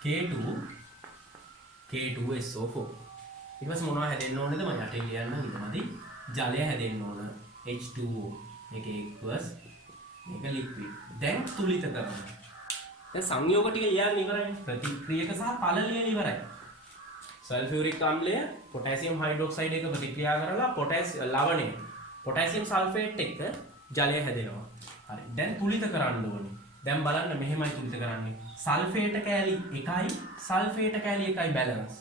K2 K2SO4. ඊට පස්සේ මොනවා හැදෙන්න ඕනේද මම යටින් ලියන්න ඉන්නමදි ජලය හැදෙන්න ඕන H2O මේක aqueous මේක liquid. දැන් තුලිත කරනවා. දැන් සංයෝග ටික ලියන්න ඉවරයි. ප්‍රතික්‍රියක සහ ඵල ලියන්න ඉවරයි. සල්ෆියුරික් අම්ලය පොටෑසියම් හයිඩ්‍රොක්සයිඩ් එක ප්‍රතික්‍රියා කරලා ලවණය පොටෑසියම් සල්ෆේට් එක ජලය හැදෙනවා. හරි. දැන් තුලිත කරන්න ඕනේ. දැන් බලන්න මෙහෙමයි තුලිත කරන්නේ. සල්ෆේට කෑලි 1යි සල්ෆේට කෑලි 1යි බැලන්ස්.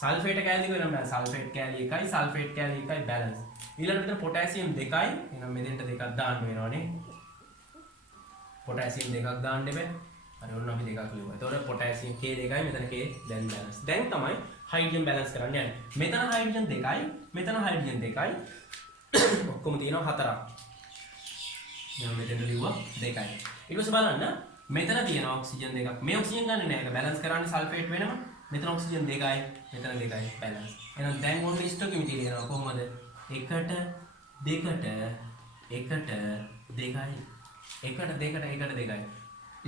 සල්ෆේට කෑලි වෙනම බෑ. සල්ෆේට් කෑලි 1යි සල්ෆේට් කෑලි 1යි බැලන්ස්. ඊළඟට මෙතන පොටෑසියම් 2යි. එහෙනම් මෙතෙන්ට 2ක් දාන්න වෙනවනේ. පොටෑසියම් 2ක් දාන්න බෑ. හරි ඔන්න අපි 2ක් ලියුවා. එතකොට පොටෑසියම් K2යි මෙතන K දැන් බැලන්ස්. දැන් තමයි හයිඩ්‍රජන් බැලන්ස් කරන්න යන්නේ. මෙතන හයිඩ්‍රජන් 2යි මෙතන හයිඩ්‍රජන් 2යි ඔක්කොම තියෙනවා 4ක්. දැන් මෙතන ලියුවා 2යි. ඊට පස්සේ බලන්න මෙතන තියෙන ඔක්සිජන් 2ක්. මේ ඔක්සිජන් ගන්න නෑ. ඒක බැලන්ස් කරන්නේ සල්ෆේට් වෙනම. මෙතන ඔක්සිජන් 2යි මෙතන 2යි බැලන්ස්. එහෙනම් දැන් ඔන්න ස්ටොකියුමිටි ලියනවා කොහොමද? 1ට 2ට 1ට 2යි. 1ට 2ට 1ට 2යි.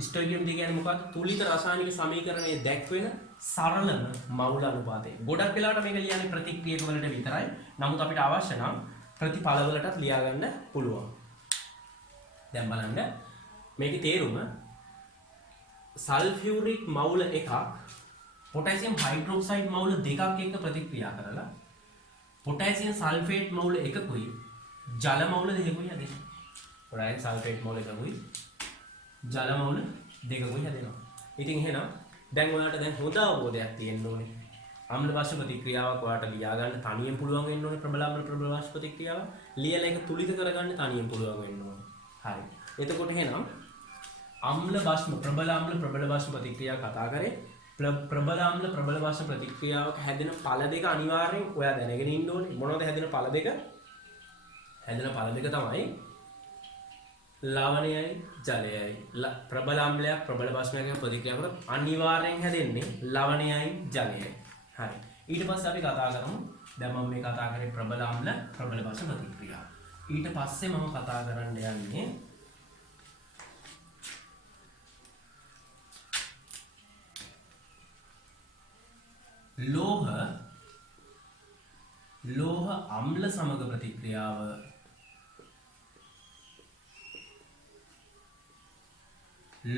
ස්ටොකියුමිටි කියන්නේ මොකක්ද? තුලිත රසායනික සමීකරණයේ දැක්වෙන සරලම මවුල අනුපාතය. ගොඩක් වෙලාවට මේක ලියන්නේ ප්‍රතික්‍රියක වලට විතරයි. නමුත් අපිට අවශ්‍ය නම් ප්‍රතිඵල වලටත් ලියා ගන්න පුළුවන්. දැන් බලන්න මේකේ තේරුම සල්ෆියුරික් මවුල එකක් පොටෑසියම් හයිඩ්‍රොක්සයිඩ් මවුල දෙකක් එක්ක ප්‍රතික්‍රියා කරලා පොටෑසියම් සල්ෆේට් මවුල එකකුයි ජල මවුල දෙකකුයි හැදෙනවා. පොටෑසියම් සල්ෆේට් මවුල එකකුයි ජල මවුල දෙකකුයි හැදෙනවා. ඉතින් එහෙනම් දැන් ඔයාලට දැන් හොඳ අවබෝධයක් තියෙන්න ඕනේ. අම්ල වාෂ්ප ප්‍රතික්‍රියාවක් ඔයාලට ලියා ගන්න තනියෙන් පුළුවන් වෙන්න ඕනේ. ප්‍රබල අම්ල ප්‍රබල වාෂ්ප ප්‍රතික්‍රියාව ලියලා ඒක තුලිත කරගන්න තනියෙන් පුළුවන් වෙන්න ඕනේ. හරි. එතකොට එහෙනම් අම්ල වාෂ්ප ප්‍රබල අම්ල ප්‍රබල වාෂ්ප ප්‍රතික්‍රියාව කතා කරේ ප්‍රබල අම්ල ප්‍රබල වාෂ්ප ප්‍රතික්‍රියාවක හැදෙන ඵල දෙක අනිවාර්යෙන් ඔයා දැනගෙන ඉන්න ඕනේ. මොනවද හැදෙන ඵල දෙක? හැදෙන ඵල දෙක තමයි ලවණයයි ජලයයි. ප්‍රබල අම්ලයක් ප්‍රබල වාෂ්පයක් ප්‍රතික්‍රියා කරලා අනිවාර්යෙන් හැදෙන්නේ ලවණයයි ජලයයි. හරි. ඊට පස්සේ අපි කතා කරමු. දැන් මම මේ කතා කරේ ප්‍රබල අම්ල ප්‍රබල වාෂ්ප ප්‍රතික්‍රියාව. ඊට පස්සේ මම කතා කරන්න යන්නේ ලෝහ අම්ල සමග ප්‍රතික්‍රියාව.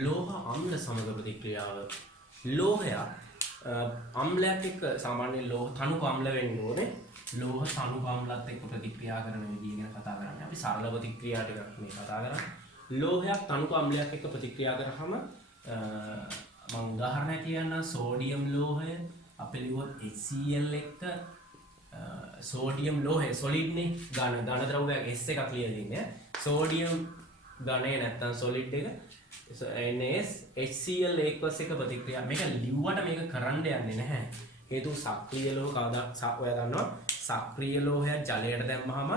ලෝහ අම්ල සමග ප්‍රතික්‍රියාව. ලෝහය අම්ලයක් එක්ක සාමාන්‍ය ලෝහ තනුක අම්ල වෙන්න ඕනේ. ලෝහ තනුක අම්ලත් එක්ක ප්‍රතික්‍රියා කරන විදිය ගැන කතා කරන්නේ. අපි සරල ප්‍රතික්‍රියා ටිකක් මේ කතා කරන්නේ. ලෝහයක් තනුක අම්ලයක් එක්ක ප්‍රතික්‍රියා කරාම මම උදාහරණයක් කියන්නම්. සෝඩියම් ලෝහය අපි ලියුවොත් HCl එක්ක සෝඩියම් ලෝහය සොලිඩ් නේ ඝන ද්‍රව්‍යයක් S එකක් ලියලා ඉන්නේ. සෝඩියම් ඝනය නැත්තම් සොලිඩ් එක NaS HCl aqueous එක ප්‍රතික්‍රියා. මේක ලිව්වට මේක කරන්න යන්නේ නැහැ. හේතුව සක්‍රීය ලෝහ කවදා ඔයා දන්නවා සක්‍රීය ලෝහය ජලයට දැම්මහම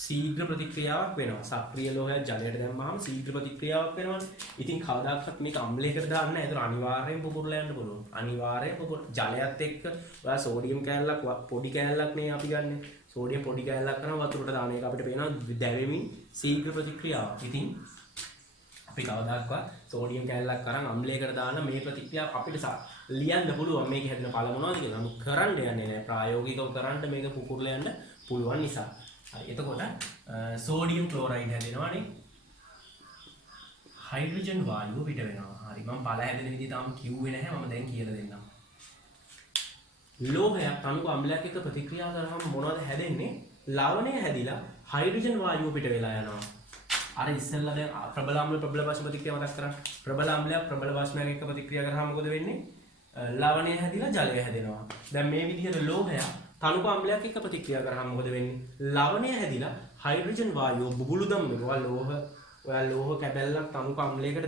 ශීඝ්‍ර ප්‍රතික්‍රියාවක් වෙනවා. සක්‍රීය ලෝහය ජලයට දැම්මහම ශීඝ්‍ර ප්‍රතික්‍රියාවක් වෙනවා. ඉතින් කවදාකවත් මේක අම්ලයකට දාන්න නැහැ. ඒතර අනිවාර්යෙන් පුපුරලා යන්න පුළුවන්. අනිවාර්යෙන් ජලයත් එක්ක ඔයා සෝඩියම් කෑල්ලක් පොඩි කෑල්ලක් නේ අපි ගන්නෙ. සෝඩියම් පොඩි කෑල්ලක් කරනවා වතුරට දාන එක අපිට පේනවා දැවෙමින් ශීඝ්‍ර ප්‍රතික්‍රියාවක්. ඉතින් අපි කවදාකවත් සෝඩියම් කෑල්ලක් අරන් අම්ලයකට දාන මේ ප්‍රතික්‍රියාව අපිට ලියන්න පුළුවන් මේක හැදෙන ඵල මොනවද කියලා. නමුත් කරන්න යන්නේ නැහැ. ප්‍රායෝගිකව කරන්න මේක පුපුරලා යන්න පුළුවන් නිසා. හරි. එතකොට සෝඩියම් ක්ලෝරයිඩ් හැදෙනවානේ. හයිඩ්‍රජන් වායුව පිට වෙනවා. හරි. මම ඵල හැදෙන විදිහ තාම කිව්වේ නැහැ. මම දැන් කියලා දෙන්නම්. ලෝහයක් අණු අම්ලයක් එක්ක ප්‍රතික්‍රියා කරාම මොනවද හැදෙන්නේ? ලවණය හැදිලා හයිඩ්‍රජන් වායුව පිට වෙලා යනවා. අර ඉස්සෙල්ලා දැන් ප්‍රබල අම්ල ප්‍රබල වාෂ්ප ප්‍රතික්‍රියාව මතක් කරා. ප්‍රබල අම්ලයක් ප්‍රබල වාෂ්පයක් එක්ක ප්‍රතික්‍රියා කරාම මොකද වෙන්නේ? ලවණය හැදිලා ජලය හැදෙනවා. දැන් මේ විදිහට ලෝහයක් තනුක අම්ලයක් එක්ක ප්‍රතික්‍රියා කරාම මොකද වෙන්නේ? ලවණය හැදිලා හයිඩ්‍රජන් වායුව බුබුලු දම්නවා. ඔයා ලෝහ කැබැල්ලක් තනුක අම්ලයකට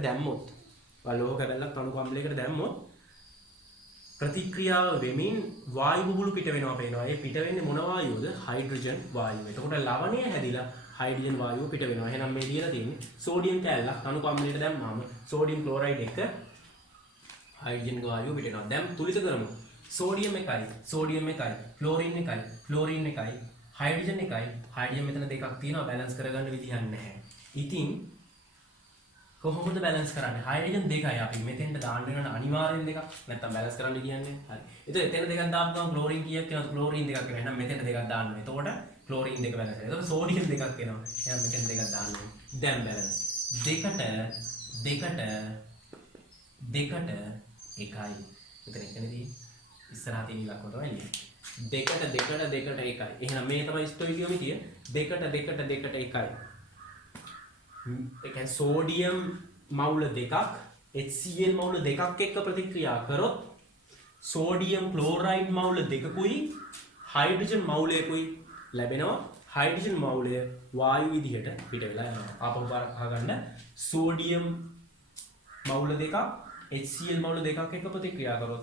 දැම්මොත් ප්‍රතික්‍රියාව වෙමින් වායු බුබුලු පිට වෙනවා පේනවා. ඒ පිට වෙන්නේ මොන වායුවද? හයිඩ්‍රජන් වායුව. එතකොට ලවණය හැදිලා හයිඩ්‍රජන් වායුව පිට වෙනවා. එහෙනම් මේ දීලා තියෙන්නේ සෝඩියම් කැලලක් තනුක අම්ලයට දැම්මම සෝඩියම් ක්ලෝරයිඩ් එක්ක හයිඩ්‍රජන් වායුව පිට වෙනවා. දැන් තුලිත කරමු. සෝඩියම් 1යි, ක්ලෝරින් 1යි, හයිඩ්‍රජන් 1යි. හයිඩ්‍රජන් මෙතන දෙකක් තියෙනවා බැලන්ස් කරගන්න විදිහක් නැහැ. ඉතින් කොහොමද බැලන්ස් කරන්නේ? හයිඩ්‍රජන් දෙකයි අපි මෙතෙන්ට දාන්න වෙන අනිවාර්යෙන් දෙකක්. නැත්තම් බැලන්ස් කරන්න කියන්නේ. හරි. ඒතකොට එතන දෙකක් දාපු ගමන් ක්ලෝරින් කීයක් වෙනවද? ක්ලෝරින් දෙකක් වෙනවා. එහෙනම් මෙතෙන්ට දෙකක් දාන්න ඕනේ. එතකොට ක්ලෝරින් දෙක බැලන්ස් වෙනවා. එතකොට සෝඩියම් දෙකක් වෙනවා. එහෙනම් මෙතෙන් දෙකක් දාන්න ඕනේ. දැන් බැලන්ස්. දෙකට එකයි. මෙතන එකනේදී ඉස්සරහ තියෙන ඉලක්කම තමයි එන්නේ. දෙකට එකයි. එහෙනම් මේ තමයි ස්ටොයිකියෝමීටිය. දෙකට එකයි. ඒ කියන්නේ සෝඩියම් මවුල දෙකක් HCl මවුල දෙකක් එක්ක ප්‍රතික්‍රියා කරොත් සෝඩියම් ක්ලෝරයිඩ් මවුල දෙකකුයි හයිඩ්‍රජන් මවුලයකුයි ලැබෙනවා. හයිඩ්‍රජන් මවුලය වායු විදිහට පිට වෙලා යනවා. ආපහු අහගන්න සෝඩියම් මවුල දෙකක් HCl මවුල දෙකක් එක්ක ප්‍රතික්‍රියා කරොත්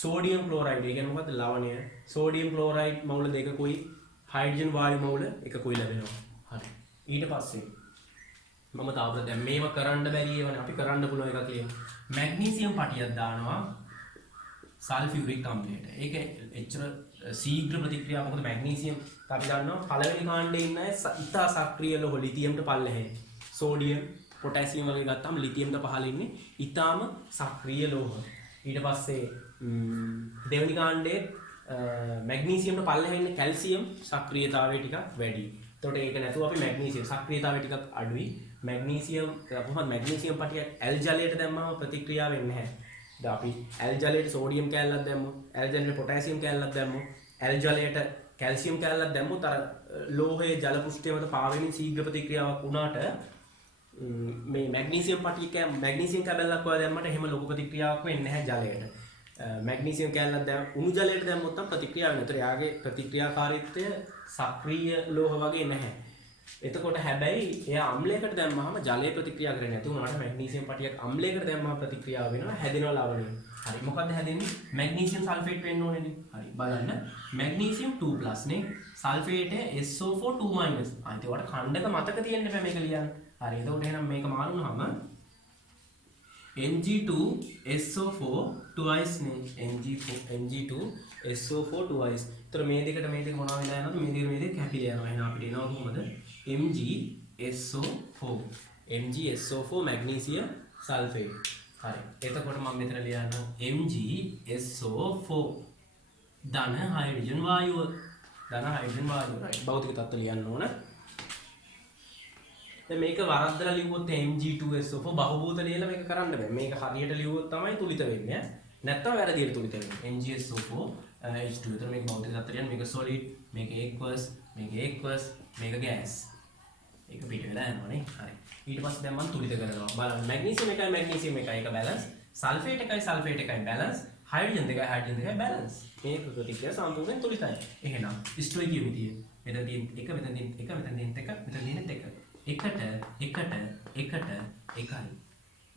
සෝඩියම් ක්ලෝරයිඩ් ඒ කියන්නේ මොකද්ද ලවණය සෝඩියම් ක්ලෝරයිඩ් මවුල දෙකකුයි හයිඩ්‍රජන් වායු මවුල එකකුයි ලැබෙනවා. හරි. ඊට පස්සේ මම තාවර දැන් මේව කරන්න බැරි ඒවනේ අපි කරන්න පුළුවන් එකක් කියමු. මැග්නීසියම් පටියක් දානවා සල්ෆියුරික් අම්ලයට. ඒක එච්චර ශීඝ්‍ර ප්‍රතික්‍රියාවක්. මොකද මැග්නීසියම් අපි දන්නවා පළවෙනි කාණ්ඩේ ඉන්න අය ඉතා සක්‍රිය ලෝහ ලිතියම්ට පල්ලෙහෙන්. සෝඩියම් පොටෑසියම් වගේ ගත්තාම ලිතියම්ට පහළ ඉන්නේ ඉතාම සක්‍රිය ලෝහ. ඊට පස්සේ දෙවෙනි කාණ්ඩේ මැග්නීසියම්ට පල්ලෙහෙන් ඉන්නේ කැල්සියම් සක්‍රියතාවය ටිකක් වැඩි. එතකොට ඒක නැතුව අපි මැග්නීසියම් සක්‍රියතාවය ටිකක් අඩුයි. මැග්නීසියම් කොහොමද මැග්නීසියම් පටිය ඇල් ජලයට දැම්මම ප්‍රතික්‍රියාව වෙන්නේ නැහැ. දැන් අපි ඇල් ජලයට සෝඩියම් කැලලක් දැම්මොත්, ඇල් ජලයට පොටෑසියම් කැලලක් දැම්මොත්, ඇල් ජලයට කැල්සියම් කැලලක් දැම්මොත් අර ලෝහයේ ජල පෘෂ්ඨය මත පාවෙමින් ශීඝ්‍ර ප්‍රතික්‍රියාවක් වුණාට මේ මැග්නීසියම් පටියක මැග්නීසියම් කැලලක් වල දැම්මට එහෙම ලොකු ප්‍රතික්‍රියාවක් වෙන්නේ නැහැ ජලයට. මැග්නීසියම් කැලලක් දැම්ම උණු ජලයට දැම්මොත් නම් ප්‍රතික්‍රියාව වෙනවා. ඒතර යාගේ ප්‍රතික්‍රියාකාරීත්වය සක්‍රීය ලෝහ වගේ නැහැ. එතකොට හැබැයි එයා අම්ලයකට දැම්මම ජලයේ ප්‍රතික්‍රියා කරන්නේ නැති වුණාට මැග්නීසියම් පටියක් අම්ලයකට දැම්මම ප්‍රතික්‍රියාව වෙනවා හැදෙනවා ලවණය. හරි මොකද්ද හැදෙන්නේ? මැග්නීසියම් සල්ෆේට් වෙන්න ඕනේනේ. හරි බලන්න මැග්නීසියම් 2+ නේ සල්ෆේට් SO4 2-. අන්තිම වට ඛණ්ඩක මතක තියෙන්න බෑ මේක ලියන්න. හරි එතකොට එහෙනම් මේක මාරුනහම Mg2SO4 2+ නේ Mg2SO4 2+. ඒතර මේ දෙකට මේ දෙක මොනවා වෙලා යනවද? මේ දෙක කැපිලා යනවා. එහෙනම් අපිට එනවා කොහොමද? MgSO4 MgSO4 magnesium sulphate. හරි. එතකොට මම මෙතන ලියනවා MgSO4 ධන හයිඩ්‍රජන් වායුව. right. භෞතික තත්ත්ව ලියන්න ඕන. දැන් මේක වරද්දලා ලියුවොත් Mg2SO4 බහුභූත ලියලා මේක කරන්න බෑ. මේක හරියට ලියුවොත් තමයි තුලිත වෙන්නේ. නැත්තම් වැරදියට තුලිත වෙන්නේ. MgSO4 H2. එතන මේක භෞතික තත්ත්වය මේක solid, මේක aqueous, මේක gas. ඒක පිට වෙලා යනවානේ. හරි. ඊට පස්සේ දැන් මම තුලිත කරනවා. බලන්න මැග්නීසියම් එකයි ඒක බැලන්ස්. සල්ෆේට් එකයි බැලන්ස්. හයිඩ්‍රජන් දෙකයි බැලන්ස්. මේක ප්‍රතික්‍රියා සම්පූර්ණයෙන් තුලිතයි. එහෙනම් ස්ටොයිකියෝමීටිය. මෙතන තියෙන එක මෙතන තියෙන එක මෙතන තියෙන එක මෙතන තියෙන දෙක. එකට එකයි.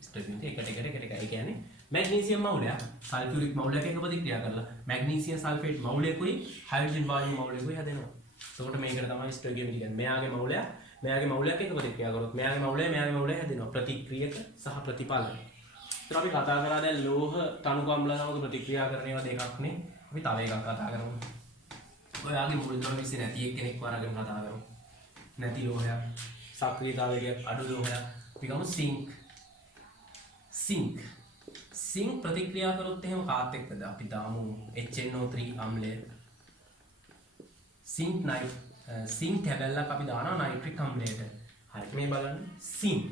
ස්ටොයිකියෝමීටිය එකට එකයි. ඒ කියන්නේ මැග්නීසියම් මවුලය සල්ෆියුරික් මවුලයක එක ප්‍රතික්‍රියා කරලා මැග්නීසියම් සල්ෆේට් මවුලයකුයි හයිඩ්‍රජන් වායු මවුලයකුයි හැදෙනවා. එතකොට මේකට තමයි ස්ටොයිකියෝමීටිය කියන්නේ. මෙයාගේ මවුලයක් එක ප්‍රතික්‍රියා කරොත් මෙයාගේ මවුලය හැදෙනවා. ප්‍රතික්‍රියක සහ ප්‍රතිඵල. ඒතර අපි කතා කරා දැන් ලෝහ තනුක අම්ලනාවක ප්‍රතික්‍රියා කරන ඒවා දෙකක් නේ. අපි තව එකක් කතා කරමු. ඔයාගේ මුල් ද්‍රව්‍ය නැති එක්කෙනෙක්ව අරගෙන කතා කරමු. නැති ලෝහයක් සක්‍රියතාවය අඩු ලෝහයක්. අපි ගමු සිංක් ප්‍රතික්‍රියා කරොත් එහෙම කාත් එක්කද? අපි දාමු HNO3 අම්ලය. සිංක් කැබැල්ලක් අපි දානවා නයිට්‍රික් අම්ලයට. හරි මේ බලන්න සිංක්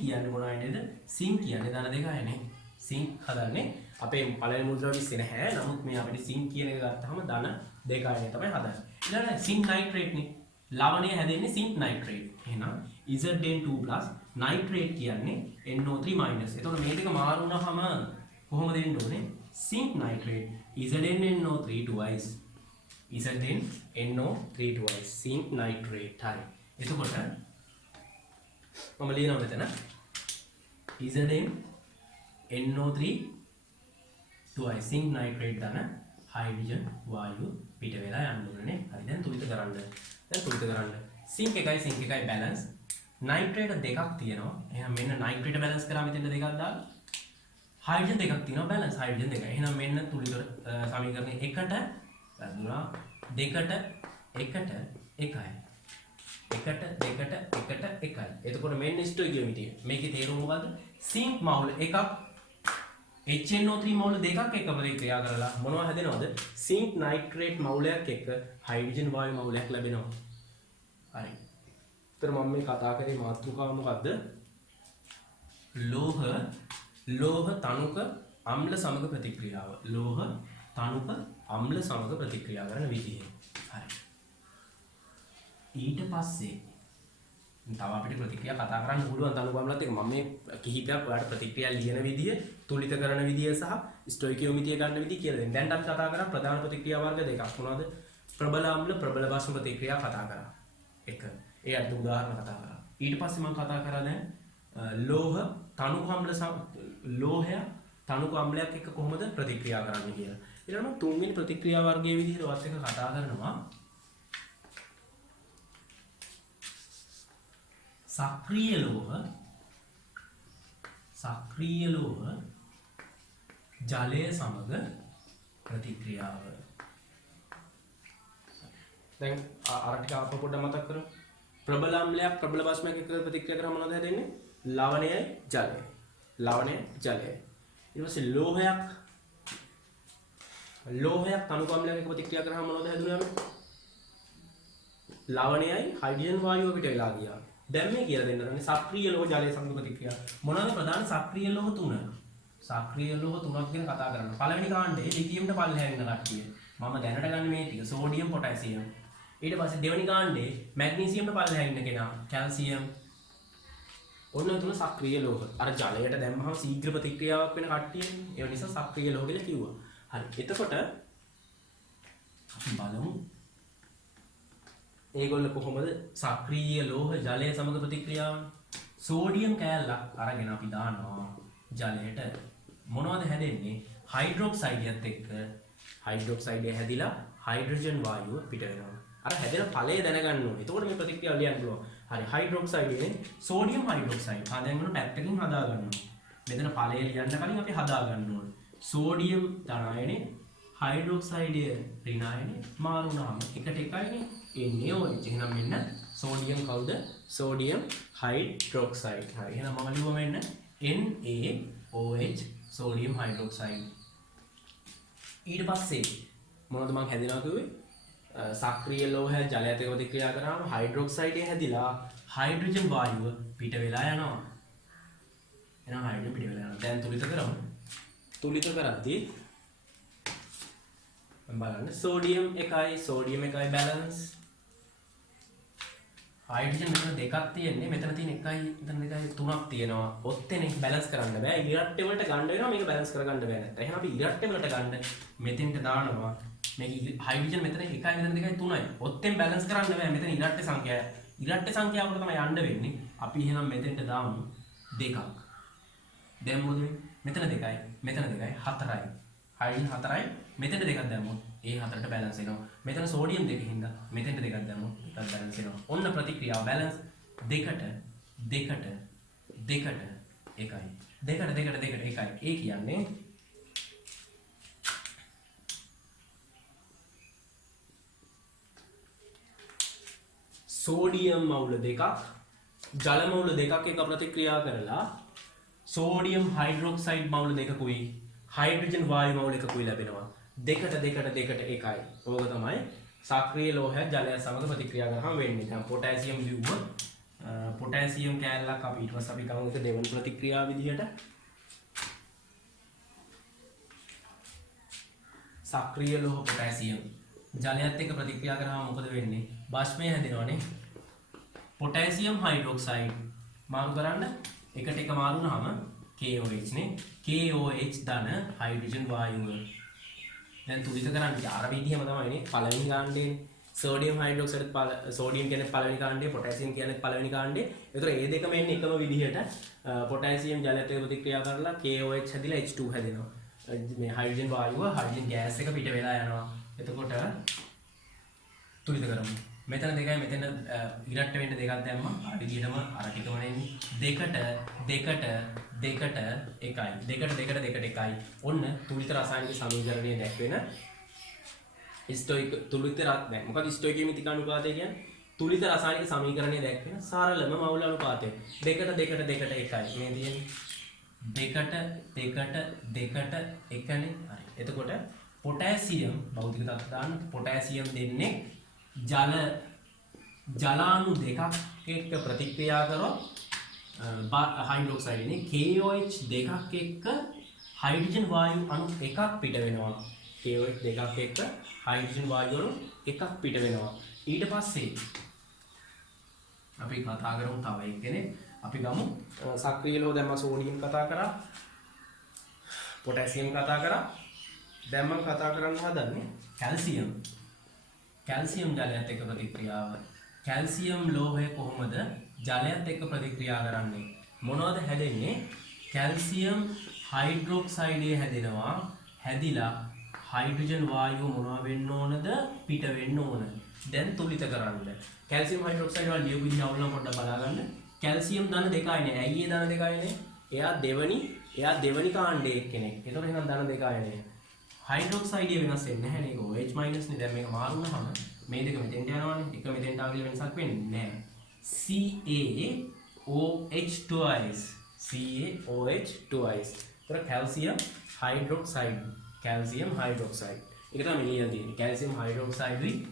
කියන්නේ මොනවද? සිංක් කියන්නේ ධන දෙකයිනේ. සිංක් හදන්නේ අපේ පළවෙනි මුද්‍රාව විශ්සේ නැහැ. නමුත් මේ අපිට සිංක් කියන එක ගත්තාම ධන දෙකයිනේ තමයි හදන්නේ. ඊළඟට සිංක් නයිට්‍රේට් නේ. ලවණය හැදෙන්නේ සිංක් නයිට්‍රේට්. එහෙනම් Zn2+ නයිට්‍රේට් කියන්නේ NO3-. එතකොට මේ දෙක මාරු වුණාම කොහොමද වෙන්න ඕනේ? Sync nitrate ZnNO3 2+. ZnNO3 2+. Sync nitrate. හරි. එතකොට මම ලියනවා මෙතන ZnNO3 2+. සිංක් නයිට්‍රේට් ධන හයිඩ්‍රජන් වායු පිට වෙලා යන්න ඕනේ. හරි දැන් තුලිත කරන්න. සිංක් එකයි බැලන්ස්. නයිට්‍රේට් දෙකක් තියෙනවා. එහෙනම් මෙන්න නයිට්‍රේට් බැලන්ස් කරා මෙතන දෙකක් දාලා. හයිඩ්‍රජන් දෙකක් තියෙනවා බැලන්ස් හයිඩ්‍රජන් දෙකයි. එහෙනම් මෙන්න තුලිත සමීකරණය 1ට වැදුනා 2ට 1ට 1යි. එකට දෙකට එකට එකයි. එතකොට මෙන්න ස්ටොයිකියෝමීටර්. මේකේ තේරුම මොකද්ද? සිංක් මවුල එකක් HNO3 මවුල දෙකක් එක ප්‍රතික්‍රියා කරලා මොනවද හැදෙනවද? සිංක් නයිට්‍රේට් මවුලයක් එක්ක හයිඩ්‍රජන් වායු මවුලයක් ලැබෙනවා. හරි. ඒතර මම මේ කතා කරේ මාතෘකාව මොකද්ද? ලෝහ තනුක අම්ල සමග ප්‍රතික්‍රියාව. ලෝහ තනුක අම්ල සමග ප්‍රතික්‍රියා කරන විදිහ. හරි. ඊට පස්සේ තව අපිට ප්‍රතික්‍රියා කතා කරන්න පුළුවන් තනුක අම්ලත් එක්ක. මම මේ කිහිපයක් ඔයාලට ප්‍රතික්‍රියා ලියන විදිහ, තුලිත කරන විදිහ සහ ස්ටොයිකියෝමීටර් ගන්න විදිහ කියලා දෙන්න. දැන් අපි කතා කරා ප්‍රධාන ප්‍රතික්‍රියා වර්ග දෙකක්. මොනවද? ප්‍රබල අම්ල ප්‍රබල බස්ම ප්‍රතික්‍රියා කතා කරා. එක. ඒ අද උදාහරණ කතා කරා. ඊට පස්සේ මම කතා කරා දැන් ලෝහ තනුක අම්ල ලෝහය තනුක අම්ලයක් එක්ක කොහොමද ප්‍රතික්‍රියා කරන්නේ කියලා. ඊළඟට තුන්වෙනි ප්‍රතික්‍රියා වර්ගයේ විදිහට ඔයත් එක්ක කතා කරනවා සක්‍රීය ලෝහ ජලය සමග ප්‍රතික්‍රියාව. දැන් අර ටික අප පොඩ්ඩක් මතක් කරමු. ප්‍රබල අම්ලයක් ප්‍රබල බස්මයක් එක්ක ප්‍රතික්‍රියා කරාම මොනවද හැදෙන්නේ? ලවණයයි ජලයයි. ලවණය ජලයයි. ඊට පස්සේ ලෝහයක් තනුක අම්ලයක් එක්ක ප්‍රතික්‍රියා කරාම මොනවද හැදුනේ? ලවණයයි හයිඩ්‍රජන් වායුව පිට වෙලා ගියා. දැන් මේ කියලා දෙන්න ඕනේ සක්‍රීය ලෝහ ජලය සමග ප්‍රතික්‍රියා. මොනවාද ප්‍රධාන සක්‍රීය ලෝහ තුන? සක්‍රීය ලෝහ තුනක් ගැන කතා කරන්න. පළවෙනි කාණ්ඩේ ලිතියම්ට පල්ලෙහා ඉන්න කට්ටිය. මම දැනට ගන්න මේ ටික සෝඩියම් පොටෑසියම්. ඊට පස්සේ දෙවෙනි කාණ්ඩේ මැග්නීසියම්ට පල්ලෙහා ඉන්න කෙනා කැල්සියම්. ඔන්න තුන සක්‍රීය ලෝහ. අර ජලයට දැම්මහම ශීඝ්‍ර ප්‍රතික්‍රියාවක් වෙන කට්ටිය. ඒ නිසා සක්‍රීය ලෝහ කියලා කිව්වා. හරි. එතකොට අපි බලමු ඒගොල්ලෝ කොහොමද සක්‍රීය ලෝහ ජලය සමග ප්‍රතික්‍රියාව. සෝඩියම් කෑල්ලක් අරගෙන අපි දානවා ජලයට. මොනවද හැදෙන්නේ? හයිඩ්‍රොක්සයිඩයත් එක්ක හයිඩ්‍රොක්සයිඩය හැදිලා හයිඩ්‍රජන් වායුව පිට වෙනවා. අර හැදෙන ඵලය දැනගන්න ඕනේ. එතකොට මේ ප්‍රතික්‍රියාව ලියන්න පුළුවන්. හරි හයිඩ්‍රොක්සයිඩයේ සෝඩියම් හයිඩ්‍රොක්සයිඩ්. දැන් මොන පැත්තකින් හදා ගන්නවා. මෙතන ඵලය ලියන්න කලින් අපි හදා ගන්න ඕනේ. සෝඩියම් ධනායනේ හයිඩ්‍රොක්සයිඩය ඍණායනේ මාරු වුණාම එකට එකයිනේ NaOH. එහෙනම් මෙන්න සෝඩියම් කවුද? Sodium hydroxide. හරි. එහෙනම් මම ලියුවා මෙන්න NaOH සෝඩියම් හයිඩ්‍රොක්සයිඩ්. ඊට පස්සේ මොනවද මම හැදෙනවා කිව්වේ? සක්‍රීය ලෝහය ජලයත් එක්ක ප්‍රතික්‍රියා කරාම හයිඩ්‍රොක්සයිඩය හැදිලා හයිඩ්‍රජන් වායුව පිට වෙලා යනවා. එහෙනම් හයිඩ්‍රජන් පිට වෙලා යනවා. දැන් තුලිත කරමු. තුලිත කරද්දී බලන්න සෝඩියම් එකයි බැලන්ස්. හයිඩ්‍රජන් මෙතන දෙකක් තියෙන්නේ. මෙතන තියෙන එකයි මෙතන දෙකයි තුනක් තියෙනවා. ඔත්තේනේ බැලන්ස් කරන්න බෑ. ඉරට්ටේ වලට ගන්න වෙනවා මේක බැලන්ස් කරගන්න බෑ නැත්නම්. එහෙනම් අපි ඉරට්ටේ වලට ගන්න මෙතෙන්ට දානවා. මේක හයිඩ්‍රජන් මෙතන එකයි මෙතන දෙකයි තුනයි. ඔත්තෙන් බැලන්ස් කරන්න බෑ. මෙතන ඉරට්ටේ සංඛ්‍යාව. ඉරට්ටේ සංඛ්‍යාවකට තමයි යන්න වෙන්නේ. අපි එහෙනම් මෙතෙන්ට දාමු දෙකක්. දැන් මොකද වෙන්නේ? මෙතන දෙකයි මෙතන දෙකයි හතරයි. හයිඩ්‍රජන් හතරයි මෙතන දෙකක් දැම්මොත් ඒ හතරට බැලන්ස් වෙනවා. මෙතන සෝඩියම් දෙකකින්ද මෙතෙන්ට දෙකක් දැම්මොත් ඒකත් බැලන්ස් වෙනවා. ඔන්න ප්‍රතික්‍රියාව බැලන්ස් දෙකට එකයි. දෙකට එකයි. ඒ කියන්නේ සෝඩියම් මවුල දෙකක් ජල මවුල දෙකක් එක ප්‍රතික්‍රියා කරලා සෝඩියම් හයිඩ්‍රොක්සයිඩ් මවුල දෙකකුයි හයිඩ්‍රජන් වායු මවුල එකකුයි ලැබෙනවා. දෙකට එකයි. ඕක තමයි සක්‍රීය ලෝහය ජලය සමග ප්‍රතික්‍රියා කරාම වෙන්නේ. දැන් පොටෑසියම් ලිව්වොත් පොටෑසියම් කෑල්ලක් අපි ඊට පස්සේ අපි ගමු ඒක දෙවන ප්‍රතික්‍රියාව විදිහට. සක්‍රීය ලෝහ පොටෑසියම් ජලයත් එක්ක ප්‍රතික්‍රියා කරාම මොකද වෙන්නේ? බාෂ්පය හැදෙනවනේ. පොටෑසියම් හයිඩ්‍රොක්සයිඩ් මාරු කරන්න එකට එක මාරු වුණාම KOH නේ. KOH ධන හයිඩ්‍රජන් වායුව. දැන් තුලිත කරන්න අර විදිහම තමයිනේ. පළවෙනි කාණ්ඩේ සෝඩියම් හයිඩ්‍රොක්සයිඩ් සෝඩියම් කියන්නේ පළවෙනි කාණ්ඩේ, පොටෑසියම් කියන්නේ පළවෙනි කාණ්ඩේ. ඒතර මේ දෙකම එන්නේ එකම විදිහට. පොටෑසියම් ජලයත් එක්ක ප්‍රතික්‍රියා කරලා KOH හැදිලා H2 හැදෙනවා. මේ හයිඩ්‍රජන් වායුව හයිඩ්‍රජන් ගෑස් එක පිට වෙලා යනවා. එතකොට තුලිත කරමු. මෙතන දෙකයි මෙතන ඉරට්ට වෙන්න දෙකක් දැම්මා. අර විදිහටම අර ටිකම නෙන්නේ. දෙකට එකයි. ඔන්න තුලිත රසායනික සමීකරණය දැක්වෙන ස්ටොයික තුලිත දැන් මොකද ස්ටොයිකියමීතික අනුපාතය කියන්නේ? තුලිත රසායනික සමීකරණය දැක්වෙන සරලම මවුල අනුපාතය 2ට 2ට 2ට 1යි මේ තියෙන්නේ 2ට 2ට 2ට 1නේ හරි එතකොට පොටෑසියම් භෞතික තත්ත්ව දාන්න පොටෑසියම් දෙන්නේ ජලාණු දෙකක් එක්ක ප්‍රතික්‍රියා කරොත් හයිඩ්‍රොක්සයිඩ් නේ KOH දෙකක් එක්ක හයිඩ්‍රජන් වායු අණු එකක් පිට වෙනවා KOH දෙකක් එක්ක හයිඩ්‍රජන් වායු අණු එකක් පිට වෙනවා ඊට පස්සේ අපි කතා කරමු තව එක්කෙනෙක් අපි ගමු සක්‍රීය ලෝහ දැන් මම සෝඩියම් කතා කරා පොටෑසියම් කතා කරා දැන් මම කතා කරන්න හදන්නේ කැල්සියම් ජලයත් එක්ක ප්‍රතික්‍රියාව කැල්සියම් ලෝහය කොහොමද ජලයත් එක්ක ප්‍රතික්‍රියා කරන්නේ මොනවද හැදෙන්නේ කැල්සියම් හයිඩ්‍රොක්සයිඩය හැදෙනවා හැදිලා හයිඩ්‍රජන් වායුව මොනවා වෙන්න ඕනද පිට වෙන්න ඕන දැන් තුලිත කරන්න කැල්සියම් හයිඩ්‍රොක්සයිඩ් වල ලියපු විදිහ අවුලම පොඩ්ඩක් බලගන්න කැල්සියම් ධන දෙකයිනේ ඇයි ඒ ධන දෙකයිනේ එයා දෙවනි කාණ්ඩයේ කෙනෙක් ඒතකොට එහෙනම් ධන දෙකයිනේ හයිඩ්‍රොක්සයිඩය වෙනස් වෙන්නේ නැහැ නේද OH නේ දැන් මේක මාරු වුණාම මේ දෙක මෙතෙන්ට යනවානේ එක මෙතෙන්ට ආව කියලා වෙනසක් වෙන්නේ නැහැ CaOH twice ඒතර කැල්සියම් හයිඩ්‍රොක්සයිඩ් ඒක තමයි ලියලා තියෙන්නේ කැල්සියම් හයිඩ්‍රොක්සයිඩ්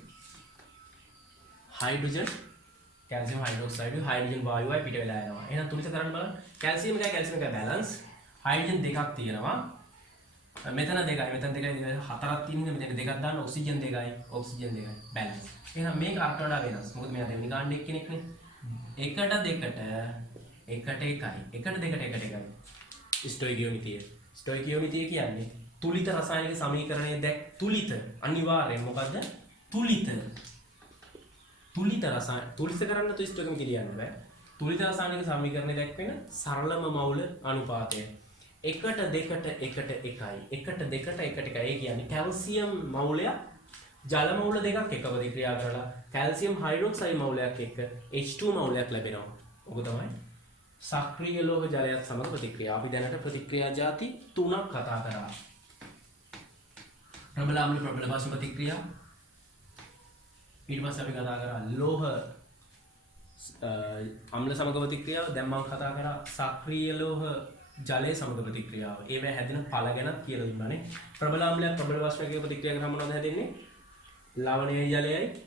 හයිඩ්‍රජන් වායුවයි පිට වෙලා යනවා එහෙනම් තුලිත කරන්න බලන්න කැල්සියම් එකයි බැලන්ස් හයිඩ්‍රජන් දෙකක් තියෙනවා මෙතන දෙකයි හතරක් තියෙන හින්දා මෙතන දෙකක් දාන්න ඔක්සිජන් දෙකයි බැලන්ස් එහෙනම් මේක අට වඩා වෙනස් මොකද මෙයා දෙවෙනි ගාන්න එක්කෙනෙක්නේ 1ට 2ට 1යි ස්ටොයිකියෝමිතිය කියන්නේ තුලිත රසායනික සමීකරණය දැක් තුලිත අනිවාර්යෙන් මොකද්ද තුලිත කරන්න තු ස්ටොයිකියෝමිතිය කියන්න බෑ තුලිත රසායනික සමීකරණය දැක්වෙන සරලම මවුල අනුපාතය 1ට 2ට 1ට 1යි 1ට 2ට 1ට 1යි කියන්නේ කැල්සියම් මවුලයක් ජල මවුල දෙකක් එක්ක ප්‍රතික්‍රියා කරලා කැල්සියම් හයිඩ්‍රොක්සයිඩ් මවුලයක් එක්ක H2 මවුලයක් ලැබෙනවා. ඔක තමයි සක්‍රීය ලෝහ ජලයත් සමග ප්‍රතික්‍රියා. අපි දැනට ප්‍රතික්‍රියා ಜಾති 3ක් කතා කරා. ප්‍රබල අම්ල ප්‍රබල වාෂ්ප ප්‍රතික්‍රියා. ඊට පස්සේ අපි කතා කරා ලෝහ අම්ල සමග ප්‍රතික්‍රියාව. දැන් මම කතා කරා සක්‍රීය ලෝහ ජලයේ සමග ප්‍රතික්‍රියාව. ඒවැ හැදෙන ඵල ගැනත් කියලා දුන්නානේ. ප්‍රබල අම්ලයක් ප්‍රබල වාෂ්පයක ප්‍රතික්‍රියා කරාම මොනවද හැදෙන්නේ? ලවණීය ජලයයි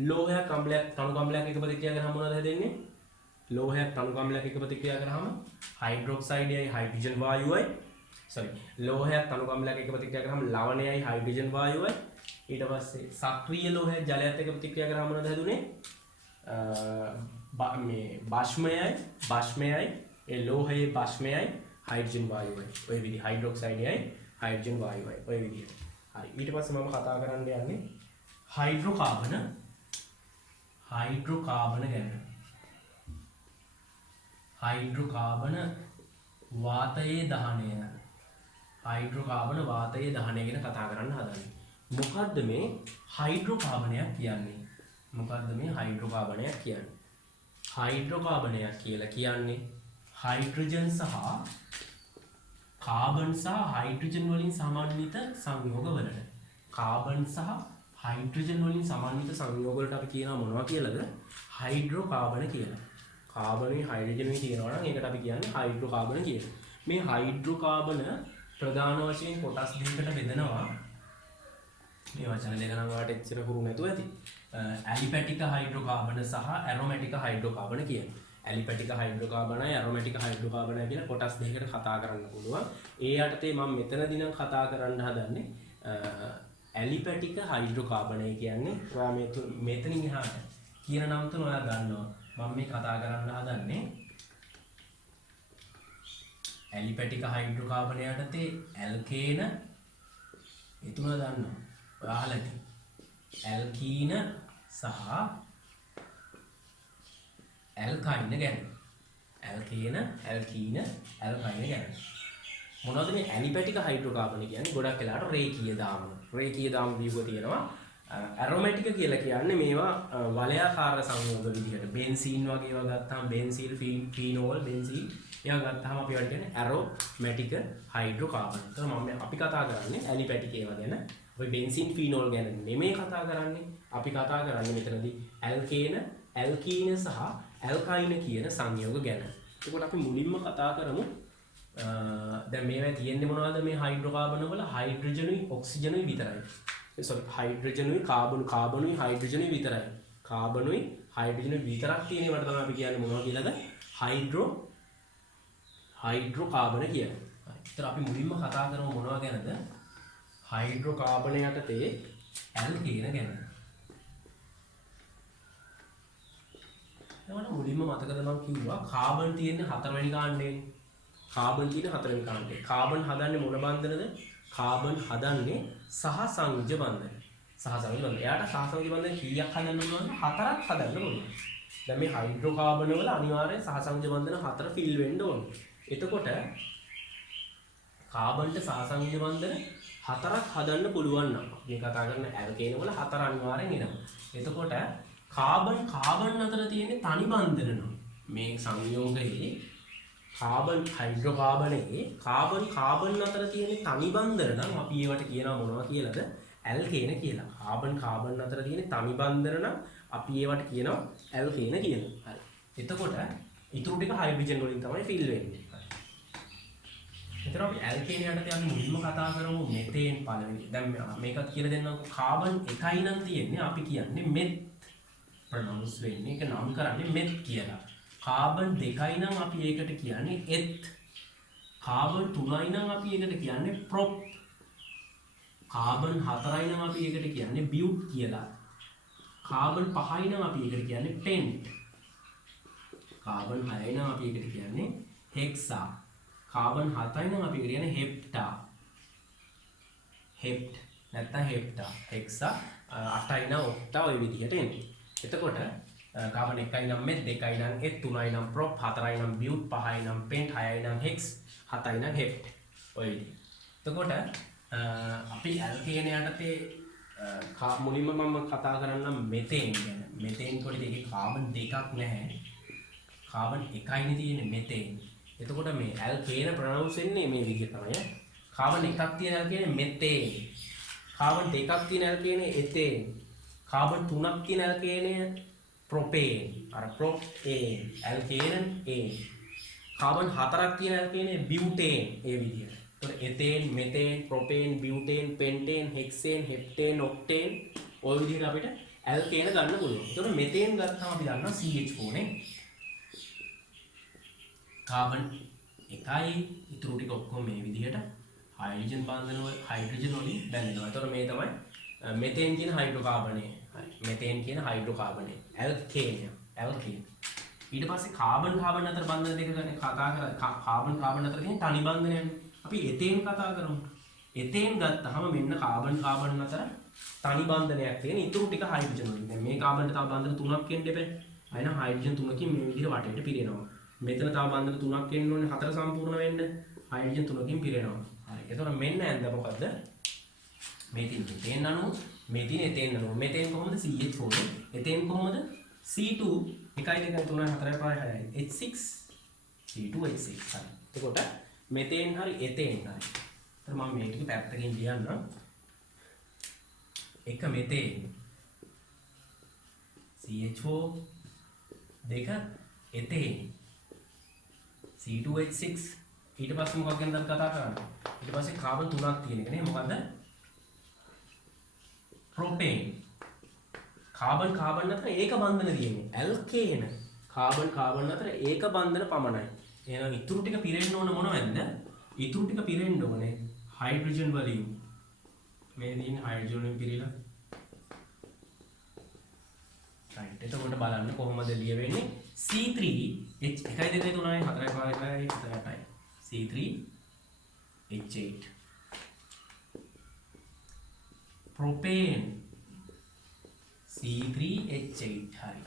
ලෝහයක් අම්ලයක් තණු අම්ලයක් එක ප්‍රතික්‍රියා කරාම මොනවද හැදෙන්නේ? ලෝහයක් තණු අම්ලයක් එක ප්‍රතික්‍රියා කරාම හයිඩ්‍රොක්සයිඩයයි හයිඩ්‍රජන් වායුවයි ලෝහයක් තණු අම්ලයක් එක ප්‍රතික්‍රියා කරාම ලවණයයි හයිඩ්‍රජන් වායුවයි ඊට පස්සේ සක්‍රීය ලෝහය ජලයත් එක්ක ප්‍රතික්‍රියා කරාම මොනවද හැදුනේ? මේ බාෂ්මයයි ඒ ලෝහයේ බාෂ්මයයි හයිඩ්‍රජන් වායුවයි ඔය විදිහ හයිඩ්‍රොක්සයිඩයයි හයිඩ්‍රජන් වායුවයි ඔය විදිහට. හරි ඊට පස්සේ මම කතා කරන්න යන්නේ හයිඩ්‍රෝකාබන ගැන. හයිඩ්‍රෝකාබන වාතයේ දහනය. හයිඩ්‍රෝකාබන වාතයේ දහනය ගැන කතා කරන්න හදන්නේ. මොකද්ද මේ හයිඩ්‍රෝකාබනයක් කියන්නේ? හයිඩ්‍රෝකාබනයක් කියලා කියන්නේ හයිඩ්‍රජන් සහ කාබන් සහ හයිඩ්‍රජන් වලින් සමන්විත සංයෝග වලට. කාබන් සහ හයිඩ්‍රජන් වලින් සමන්විත සංයෝග වලට අපි කියනවා මොනවා කියලාද? හයිඩ්‍රෝකාබන කියලා. කාබනුයි හයිඩ්‍රජනුයි තියෙනවා නම් ඒකට අපි කියන්නේ හයිඩ්‍රෝකාබන කියලා. මේ හයිඩ්‍රෝකාබන ප්‍රධාන වශයෙන් කොටස් දෙකකට බෙදනවා. මේ වචන දෙක නම් ඔයාලට එච්චර හුරු නැතුව ඇති. ඇලිපැටික හයිඩ්‍රෝකාබන සහ ඇරොමැටික හයිඩ්‍රෝකාබන කියන්නේ. ඇලිපැටික හයිඩ්‍රෝකාබනයි ඇරොමැටික හයිඩ්‍රෝකාබනයි කියලා කොටස් දෙකකට කතා කරන්න පුළුවන්. ඒ යටතේ මම මෙතනදී නම් කතා කරන්න හදන්නේ ඇලිපැටික හයිඩ්‍රෝකාබනය කියන්නේ ඔයා මෙතනින් එහාට කියන නම තුන ඔයා ගන්නවා. මම මේ කතා කරන්න හදන්නේ ඇලිපැටික හයිඩ්‍රෝකාබන යටතේ ඇල්කේන ඒ තුන ගන්නවා. ඔයා අහලා ඇති. ඇල්කීන සහ ඇල්කයින ගැන. ඇල්කීන ගැන. මොනවද මේ ඇලිපැටික හයිඩ්‍රෝකාබන කියන්නේ? ගොඩක් වෙලාවට රේඛීය දාම ව්‍යුහ තියෙනවා. ඇරොමැටික කියලා කියන්නේ මේවා වලයාකාර සංයෝග විදිහට බෙන්සීන් වගේ ඒවා ගත්තාම බෙන්සීල් ෆීනෝල් බෙන්සීල් එයා ගත්තාම අපි වල කියන්නේ ඇරෝමැටික් හයිඩ්‍රෝකාබන්. එතකොට මම අපි කතා කරන්නේ ඇලිපැටික් ඒවා ගැන. අපි බෙන්සින් ෆීනෝල් ගැන නෙමෙයි කතා කරන්නේ. අපි කතා කරන්නේ මෙතනදී ඇල්කේන, ඇල්කීන සහ ඇල්කයින කියන සංයෝග ගැන. එතකොට අපි මුලින්ම කතා කරමු දැන් මේවා තියෙන්නේ මොනවද මේ හයිඩ්‍රෝකාබන් වල හයිඩ්‍රජනුයි ඔක්සිජනුයි විතරයි. සෝරි හයිඩ්‍රජනුයි කාබනුයි හයිඩ්‍රජනුයි විතරයි. කාබනුයි හයිඩ්‍රජනුයි විතරක් තියෙන ඒවට තමයි අපි කියන්නේ මොනවද කියලාද? හයිඩ්‍රෝකාබන කියන්නේ. ඒතර අපි මුලින්ම කතා කරමු මොනවා ගැනද? හයිඩ්‍රෝකාබන යටතේ ඇල්කේන ගැන. එතකොට මුලින්ම මතකද මම කිව්වා කාබන් තියෙන්නේ 4 වෙනි කාණ්ඩේ. කාබන් තියෙන 4 වෙනි කාණ්ඩේ. කාබන් හදන්නේ මොන බන්ධනද? කාබන් හදන්නේ සහසංයුජ බන්ධන. සහසංයුජ බන්ධන. එයාට සහසංයුජ බන්ධන කීයක් හදන්න පුළුවන්ද? 4ක් හදන්න පුළුවන්. දැන් මේ හයිඩ්‍රෝකාබන වල අනිවාර්යෙන් සහසංයුජ බන්ධන 4 ෆිල් වෙන්න ඕනේ. එතකොට කාබන්ට සහසංයුජ බන්ධන 4ක් හදන්න පුළුවන් නම් මේ කතා කරන ඇල්කේන වල 4 අනිවාර්යෙන් එනවා. එතකොට කාබන් අතර තියෙන තනි බන්ධන නම් මේ සංයෝගයේ කාබන් හයිඩ්‍රෝකාබනයේ කාබන් අතර තියෙන තනි බන්ධන නම් අපි ඒවට කියනවා මොනවා කියලාද? ඇල්කේන කියලා. කාබන් අතර තියෙන තනි බන්ධන නම් අපි ඒවට කියනවා ඇල්කේන කියලා. හරි. එතකොට ඊටු ටික හයිඩ්‍රජන් වලින් තමයි ෆිල් වෙන්නේ. හරි. එතන අපි ඇල්කේන යටතේ අපි මුලින්ම කතා කරමු මෙතේන් පළවෙනි. දැන් මේකත් කියලා දෙන්නම්කො කාබන් එකයි නම් තියෙන්නේ අපි කියන්නේ මෙත් ප්‍රොනවුන්ස් වෙන්නේ. ඒක නම් කරන්නේ මෙත් කියලා. කාබන් දෙකයි නම් අපි ඒකට කියන්නේ එත්. කාබන් තුනයි නම් අපි ඒකට කියන්නේ ප්‍රොප්. කාබන් හතරයි නම් අපි ඒකට කියන්නේ බියුට් කියලා. කාබන් පහයි නම් අපි ඒකට කියන්නේ පෙන්ට්. කාබන් හයයි නම් අපි ඒකට කියන්නේ හෙක්සා. කාබන් හතයි නම් අපි ඒකට කියන්නේ හෙප්ටා. හෙප්ට් නැත්නම් හෙප්ටා. හෙක්සා අටයි නම් ඔක්ටා ඔය විදිහට එන්නේ. එතකොට කාබන් එකයි නම් මෙත්, දෙකයි නම් එත්, තුනයි නම් ප්‍රොප්, හතරයි නම් බියුට්, පහයි නම් පෙන්ට්, හයයි නම් හෙක්ස්, හතයි නම් හෙප්ට්. ඔය විදිහ. එතකොට අපි ඇල්කේන යටතේ මුලින්ම මම කතා කරන්නම් මෙතේන් ගැන. මෙතේන් පොඩි දෙකේ කාබන් දෙකක් නැහැ. කාබන් එකයිනේ තියෙන්නේ මෙතේන්. එතකොට මේ ඇල්කේන ප්‍රොනවුන්ස් වෙන්නේ මේ විදිහ තමයි. කාබන් එකක් තියෙන ඇල්කේන මෙතේන්. කාබන් දෙකක් තියෙන ඇල්කේන එතේන්. කාබන් තුනක් තියෙන ඇල්කේන ප්‍රොපේන්. අර ප්‍රොපේන් ඇල්කේන ඒ. කාබන් හතරක් තියෙන ඇල්කේන බියුටේන් ඒ විදිහට. එතකොට එතේන්, මෙතේන්, ප්‍රොපේන්, බියුටේන්, පෙන්ටේන්, හෙක්සේන්, හෙප්ටේන්, ඔක්ටේන් ඔය විදිහට අපිට ඇල්කේන ගන්න පුළුවන්. එතකොට මෙතේන් ගත්තාම අපි දන්නවා CH4 නේ. කාබන් එකයි ඉතුරු ටික ඔක්කොම මේ විදිහට හයිඩ්‍රජන් බන්ධන වල හයිඩ්‍රජන් වලින් බැඳෙනවා. එතකොට මේ තමයි මෙතේන් කියන හයිඩ්‍රෝකාබනේ. හරි. මෙතේන් කියන හයිඩ්‍රෝකාබනේ. ඇල්කේන. ඊට පස්සේ කාබන් අතර බන්ධන දෙක ගැන කතා කරා. කාබන් අතර තියෙන තනි බන්ධනයනේ. අපි එතේන් කතා කරමු. එතේන් ගත්තාම මෙන්න කාබන් අතර තනි බන්ධනයක් තියෙන ඉතුරු ටික හයිඩ්‍රජන් වලින්. දැන් මේ කාබන්ට තව බන්ධන තුනක් එන්න එපා. අයන හයිඩ්‍රජන් තුනකින් මේ විදිහට වටේට පිරෙනවා. මෙතන තව බන්ධන තුනක් එන්න ඕනේ හතර සම්පූර්ණ වෙන්න. හයිඩ්‍රජන් තුනකින් පිරෙනවා. හරි. එතකොට මෙන්න ඇඳ මොකද්ද? මේ තියෙන මෙතේන් අණු, මේ තියෙන එතේන් අණු. මෙතේන් කොහොමද CH4? එතේන් කොහොමද C2 1 2 3 4 5 6 H6 C2 H6. හරි. එතකොට මෙතේන් හරි එතේන් හරි. එතන මම මේ ටික පැත්තකින් ලියන්නම්. එක මෙතේන් CH4 දෙක එතේන් C2H6 ඊට පස්සේ මොකක් ගැනද කතා කරන්නේ? ඊට පස්සේ කාබන් තුනක් තියෙන එක නේ. මොකද්ද? ප්‍රොපේන්. කාබන් අතර ඒක බන්ධන තියෙන්නේ. ඇල්කේන කාබන් අතර ඒක බන්ධන පමණයි. එහෙනම් ඉතුරු ටික පිරෙන්න ඕන මොනවද? ඉතුරු ටික පිරෙන්න ඕනේ හයිඩ්‍රජන් වලින්. මේ දින හයිඩ්‍රජන් වලින් පිරීලා. රයිට්. එතකොට බලන්න කොහොමද ලියවෙන්නේ? C3 H 1 2 3 4 5 6 7 C3 H8 propane C3H8 හරි.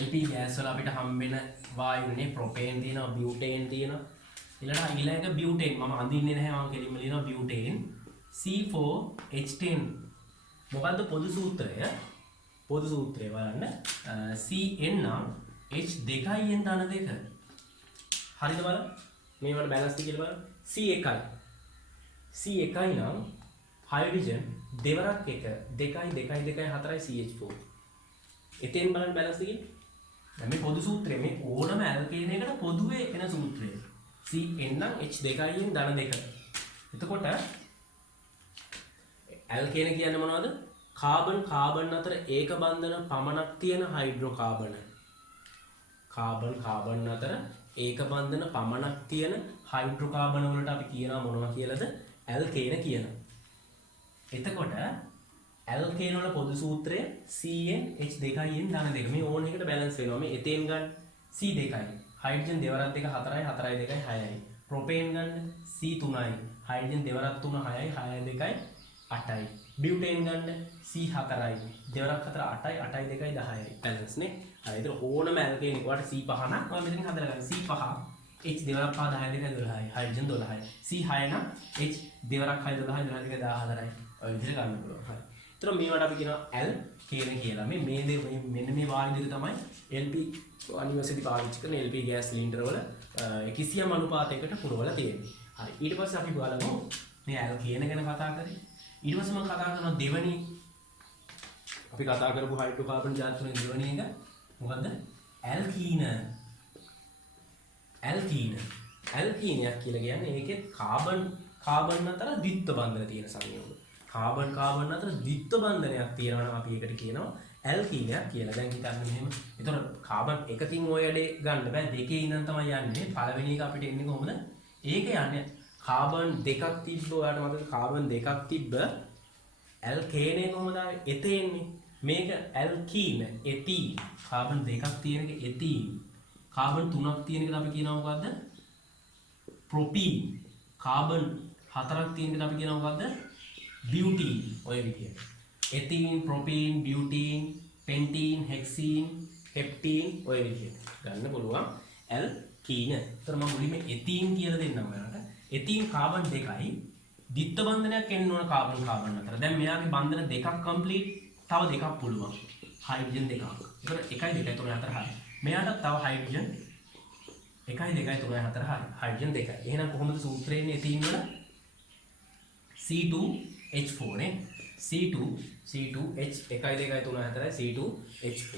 LP ගෑස් වල අපිට හම්බෙන වායුනේ ප්‍රොපේන් තියෙනවා, බියුටේන් තියෙනවා. ඊළඟ බියුටේන් මම අඳින්නේ නැහැ, මම කෙලින්ම ලියනවා බියුටේන් C4H10. මොකද්ද පොදු සූත්‍රය? පොදු සූත්‍රය බලන්න. CN නම් H දෙකයි n ධන දෙක. හරිද බලන්න? මේ වල බැලන්ස් ද කියලා බලන්න. C එකයි. C එකයි නම් හයිඩ්‍රජන් දෙවරක් එක 2 2 2 4යි CH4. එතෙන් බලන්න බැලන්ස් ද කියලා. දැන් මේ පොදු සූත්‍රය මේ ඕනම ඇල්කේන එකට පොදුවේ එන සූත්‍රය. Cn නම් H දෙකයි n ධන දෙක. එතකොට ඇල්කේන කියන්නේ මොනවද? කාබන් කාබන් අතර ඒක බන්ධන පමණක් තියෙන හයිඩ්‍රෝකාබන. කාබන් අතර ඒක බන්ධන පමණක් තියෙන හයිඩ්‍රෝකාබන වලට අපි කියනවා මොනවා කියලාද? ඇල්කේන කියනවා. එතකොට ඇල්කේන වල පොදු සූත්‍රය CnH2n ධන දෙක. මේ ඕන එකට බැලන්ස් වෙනවා. මේ එතේන් ගන්න C2යි. හයිඩ්‍රජන් දෙවරක් දෙක 4යි 4යි 2යි 6යි. ප්‍රොපේන් ගන්න C3යි. හයිඩ්‍රජන් දෙවරක් 3 6යි 6යි 2යි 8යි. බියුටේන් ගන්න C4යි. දෙවරක් 4 8යි 8යි 2යි 10යි. බැලන්ස් නේ. හරි. ඒතර ඕනම ඇල්කේන එකට C5 නම් ඔය මෙතනින් හදලා ගන්න. C5 H දෙවරක් 5 10 2 12යි. හයිඩ්‍රජන් 12යි. C6 නම් H දෙවරක් 6 12යි 12 2 14යි. ඔය විදිහට ගන්න පුළුවන්. හරි. ඒතර මේවට අපි කියනවා ඇල්කේන කියලා. මෙන්න මේ වායු දෙක තමයි LP යුනිවර්සිටි පාවිච්චි කරන LP ගෑස් සිලින්ඩර් වල කිසියම් අනුපාතයකට පුරවලා තියෙන්නේ. හරි. ඊට පස්සේ අපි බලමු මේ ඇල්කේන ගැන කතා කරේ. ඊට පස්සේ මම කතා කරනවා දෙවනි අපි කතා කරපු හයිඩ්‍රෝකාබන් ජාති තුනේ දෙවනි එක මොකද්ද? ඇල්කීන. ඇල්කීනයක් කියලා කියන්නේ ඒකේ කාබන් අතර ද්විත්ව බන්ධන තියෙන සංයෝග. කාබන් අතර ද්විත්ව බන්ධනයක් තියෙනවා නම් අපි ඒකට කියනවා ඇල්කීනයක් කියලා. දැන් හිතන්න මෙහෙම. ඒතකොට කාබන් එකකින් ඔය වැඩේ ගන්න බෑ. දෙකේ ඉඳන් තමයි යන්නේ. පළවෙනි එක අපිට එන්නේ කොහොමද? ඒක යන්නේ කාබන් දෙකක් තිබ්බ ඔයාලට මතකද? කාබන් දෙකක් තිබ්බ ඇල්කේනේ කොහොමද ආවේ? එතෙන්නේ. මේක ඇල්කීන එතීන්. කාබන් දෙකක් තියෙන එක එතීන්. කාබන් තුනක් තියෙන එකට අපි කියනවා මොකද්ද? ප්‍රොපීන්. කාබන් හතරක් තියෙන එකට අපි කියනවා මොකද්ද? බියුටීන්. ඔය විදියට. එතීන්, ප්‍රොපීන්, බියුටීන්, පෙන්ටීන්, හෙක්සීන්, හෙප්ටීන් ඔය විදියට ගන්න පුළුවන් ඇල්කීන. ඒතර මම මුලින්ම එතීන් කියලා දෙන්නම් ඔයාලට. එතීන් කාබන් දෙකයි ද්විත්ව බන්ධනයක් එන්න ඕන කාබන් අතර. දැන් මෙයාගේ බන්ධන දෙකක් කම්ප්ලීට්, තව දෙකක් පුළුවන්. හයිඩ්‍රජන් දෙකක්. ඒතර 1 2 3 4 හරි. මෙයාට තව හයිඩ්‍රජන් 1 2 3 4 හරි. හයිඩ්‍රජන් දෙකයි. එහෙනම් කොහොමද සූත්‍රය එන්නේ එතීන් වල? C2H4 නේ. C2H 1 2 3 4යි C2H4.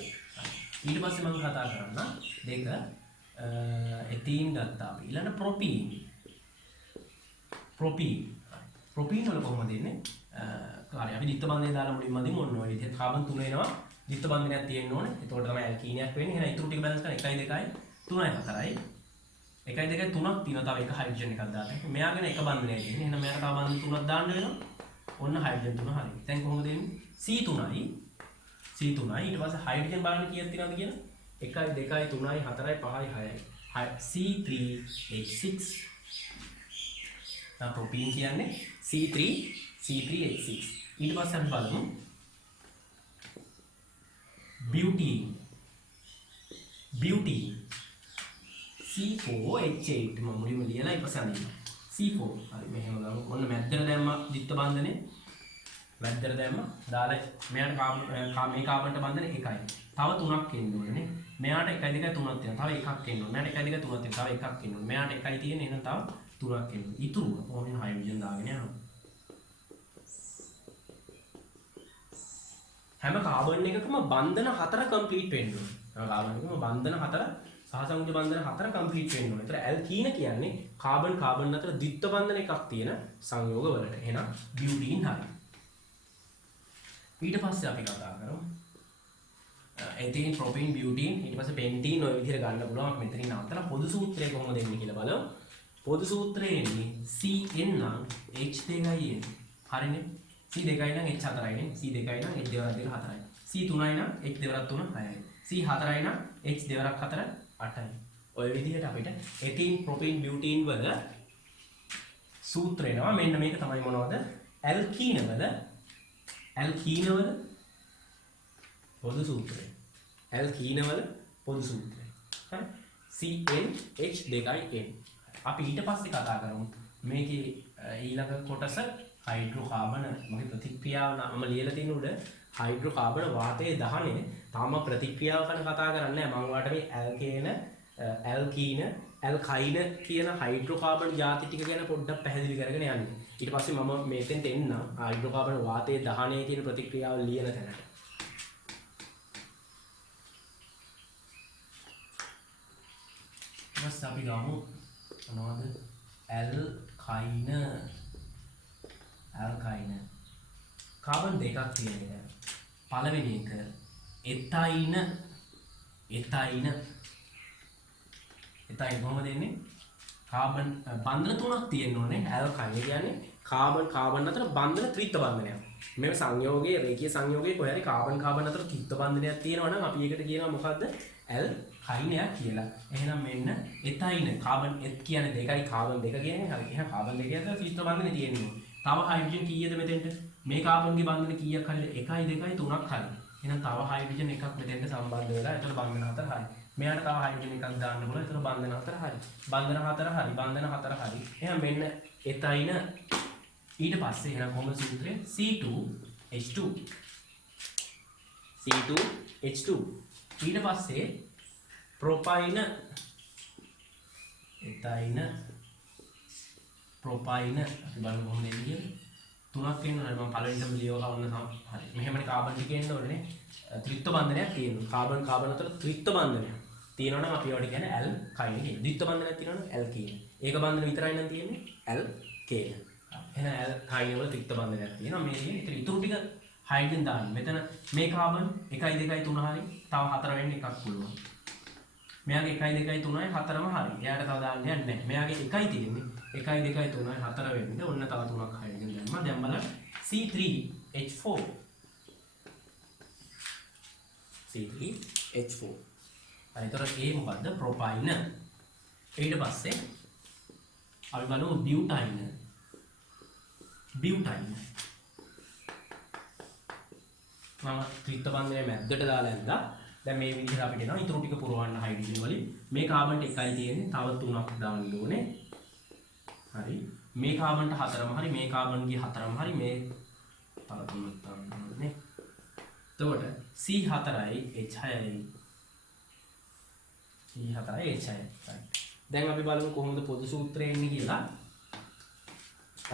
ඊට පස්සේ මම කතා කරන්න දෙක එතීන් ගත්තා අපි. ඊළඟ ප්‍රොපීන්. ප්‍රොපීන් වල කොහොමද එන්නේ? හරි අපි ද්විත්ව බන්ධනය දාලා මුලින්ම අදින් ඔන්න ඔය විදිහට කාබන් 3 එනවා. ද්විත්ව බන්ධනයක් තියෙන්න ඕනේ. එතකොට තමයි ඇල්කීනයක් වෙන්නේ. එහෙනම් ඊටු ටික බැලන්ස් කරලා 1 2 3 4යි. 1 2 3ක් තියෙනවා. තව එක හයිඩ්‍රජන් එකක් දාන්න. මෙයාගෙන එක බන්ධනයක් තියෙන්නේ. එහෙනම් මෙයාට තව බන්ධන 3ක් දාන්න වෙනවා. ඔන්න හයිඩ්‍රජන් 3 හරි. දැන් කොහොමද එන්නේ? C3යි. ඊට පස්සේ හයිඩ්‍රජන් බලන්න කීයක් තියෙනවද කියන? 1 2 3 4 5 6යි. C3H6. ප්‍රොපීන් කියන්නේ C3H6. ඊට පස්සේ අපි බලමු බියුටීන් C4H8 මම මුලින්ම ලියලා ඊට පස්සේ අදිනවා C4 හරි මෙහෙම ගමු. ඔන්න මැද්දට දැම්ම ද්විත්ව බන්ධනේ මැද්දට දැම්ම දාලා මෙයාට මේ කාබන්ට බන්ධන 1යි. තව 3ක් එන්න ඕනේ නේ. මෙයාට 1 2 3ක් තියෙනවා. තව එකක් එන්න ඕනේ. මෙයාට 1 2 3ක් තියෙනවා. තව එකක් එන්න ඕනේ. මෙයාට 1යි තියෙන්නේ. එහෙනම් තව 3ක් එන්න. ඉතුරුව කොහොමද හයිඩ්‍රජන් දාගෙන යනවා. හැම කාබන් එකකම බන්ධන 4 කම්ප්ලීට් වෙන්න ඕනේ. හැම කාබන් එකකම බන්ධන 4 සහසංයුජ බන්ධන 4 කම්ප්ලීට් වෙන්න ඕනේ. ඒතර ඇල්කීන කියන්නේ කාබන් අතර ද්විත්ව බන්ධන එකක් තියෙන සංයෝග වලට. එහෙනම් බියුටීන් හරි. ඊට පස්සේ අපි කතා කරමු එතීන්, ප්‍රොපීන්, බියුටීන්, ඊට පස්සේ පෙන්ටීන් ඔය විදිහට ගන්න පුළුවන්. මෙතනින් නවත්තලා පොදු සූත්‍රය කොහොමද එන්නේ කියලා බලමු. පොදු සූත්‍රය එන්නේ Cn නම් H2යි එන්නේ. හරිනේ. C2යි නම් H4යි නේ. C2යි නම් H දෙවරක් 4යි. C3යි නම් H දෙවරක් 3 6යි. C4යි නම් H දෙවරක් 4 8යි. ඔය විදිහට අපිට එතීන්, ප්‍රොපීන්, බියුටීන් වල සූත්‍රය එනවා. මෙන්න මේක තමයි මොනවද? ඇල්කීන වල පොදු සූත්‍රය. ඇල්කීනවල පොදු සූත්‍රය. හරි. CnH2n. අපි ඊට පස්සේ කතා කරමු මේකේ ඊළඟ කොටස හයිඩ්‍රෝකාබන මගේ ප්‍රතික්‍රියාව නම ලියලා තියෙන උඩ හයිඩ්‍රෝකාබන වාතයේ දහනය තාම ප්‍රතික්‍රියාව ගැන කතා කරන්නේ නැහැ. මම ඔයාලට මේ ඇල්කේන ඇල්කීන ඇල්කයින කියන හයිඩ්‍රෝකාබන් ಜಾති ටික ගැන පොඩ්ඩක් පැහැදිලි කරගෙන යන්න. ඊට පස්සේ මම මේකෙන්ට එන්න හයිඩ්‍රෝකාබන වාතයේ දහනයේ තියෙන ප්‍රතික්‍රියාව ලියන තැනට. ඊට අපි ගමු මොනවද? ඇල්කයින කාබන් දෙකක් තියෙන එක. පළවෙනි එක එතයින කොහොමද එන්නේ? කාබන් බන්ධන තුනක් තියෙන්න ඕනේ. ඇල්කයින කියන්නේ කාබන් අතර බන්ධන ත්‍රිත්ව බන්ධනයක්. මේ සංයෝගයේ රේඛීය සංයෝගයේ කොහේ හරි කාබන් අතර ත්‍රිත්ව බන්ධනයක් තියෙනවා නම් අපි ඒකට කියනවා මොකද්ද? ඇල්කයිනයක් කියලා. එහෙනම් මෙන්න එතයින කාබන් එත් කියන්නේ දෙකයි කාබන් දෙක කියන්නේ හරි. එහෙනම් කාබන් දෙකේ අතර ත්‍රිත්ව බන්ධනේ තියෙන්නේ. තව හයිඩ්‍රජන් කීයද මෙතෙන්ට? මේ කාබන්ගේ බන්ධන කීයක් හරිද? 1 2 3ක් හරි. එහෙනම් තව හයිඩ්‍රජන් එකක් මෙතෙන්ට සම්බන්ධ වෙලා ඒතර බන්ධන හතර හරි. මෙයාට තව හයිඩ්‍රජන් එකක් දාන්න පුළුවන්. ඒතර බන්ධන හතර හරි. බන්ධන හතර හරි. එහෙනම් මෙන්න එතයින ඊට පස්සේ එහෙනම් කොහොමද සූත්‍රය? C2H2 ඊට පස්සේ ප්‍රොපයින එතයින ප්‍රොපයින අපි බලමු කොහොමද එන්නේ කියලා. තුනක් එන්න ඕනේ. මම පළවෙනිටම ලියවලා ඔන්න හරි. මෙහෙමනේ කාබන් ටික එන්න ඕනේ. ත්‍රිත්ව බන්ධනයක් තියෙනවා. කාබන් අතර ත්‍රිත්ව බන්ධනයක් තියෙනවා නම් අපි ඒවට කියන්නේ ඇල්කයින කියලා. ද්විත්ව බන්ධනයක් තියෙනවා නම් ඇල්කීන. ඒක බන්ධන විතරයි නම් තියෙන්නේ ඇල්කේන. එහෙනම් ඇල්කයින වල ත්‍රිත්ව බන්ධනයක් තියෙනවා. මේ තියෙන්නේ ඉතුරු ටික හයිඩ්‍රජන් දාන්න. මෙතන මේ කාබන් 1 2 3 හරි. තව 4 වෙන්න එකක් පුළුවන්. මෙයාගේ 1 2 3යි 4ම හරි. එයාට තව දාන්න යන්නේ නැහැ. මෙයාගේ 1යි තියෙන්නේ. 1 2 3යි 4 වෙන්න. ඔන්න තව 3ක් හයිඩ්‍රජන් දැම්මා. දැන් බලන්න C3H4 C3H4. එතකොට ඒ මොකද්ද? ප්‍රොපයින. ඊට පස්සේ අපි බලමු බියුටයින. මම ත්‍රිත්ව බන්ධනයේ මැද්දට දාලා ඇඳලා දැන් මේ විදිහට අපිට එනවා ඊටු ටික පුරවන්න හයිඩ්‍රජන් වලින්. මේ කාබන්ට 1යි තියෙන්නේ. තව 3ක් දාන්න ඕනේ. හරි. මේ කාබන්ට 4ම හරි. මේ කාබන්ගේ 4ම හරි. මේ තව 3ක් දාන්න ඕනේ. එතකොට C4යි H6යි දැන් අපි බලමු කොහොමද පොදු සූත්‍රය එන්නේ කියලා.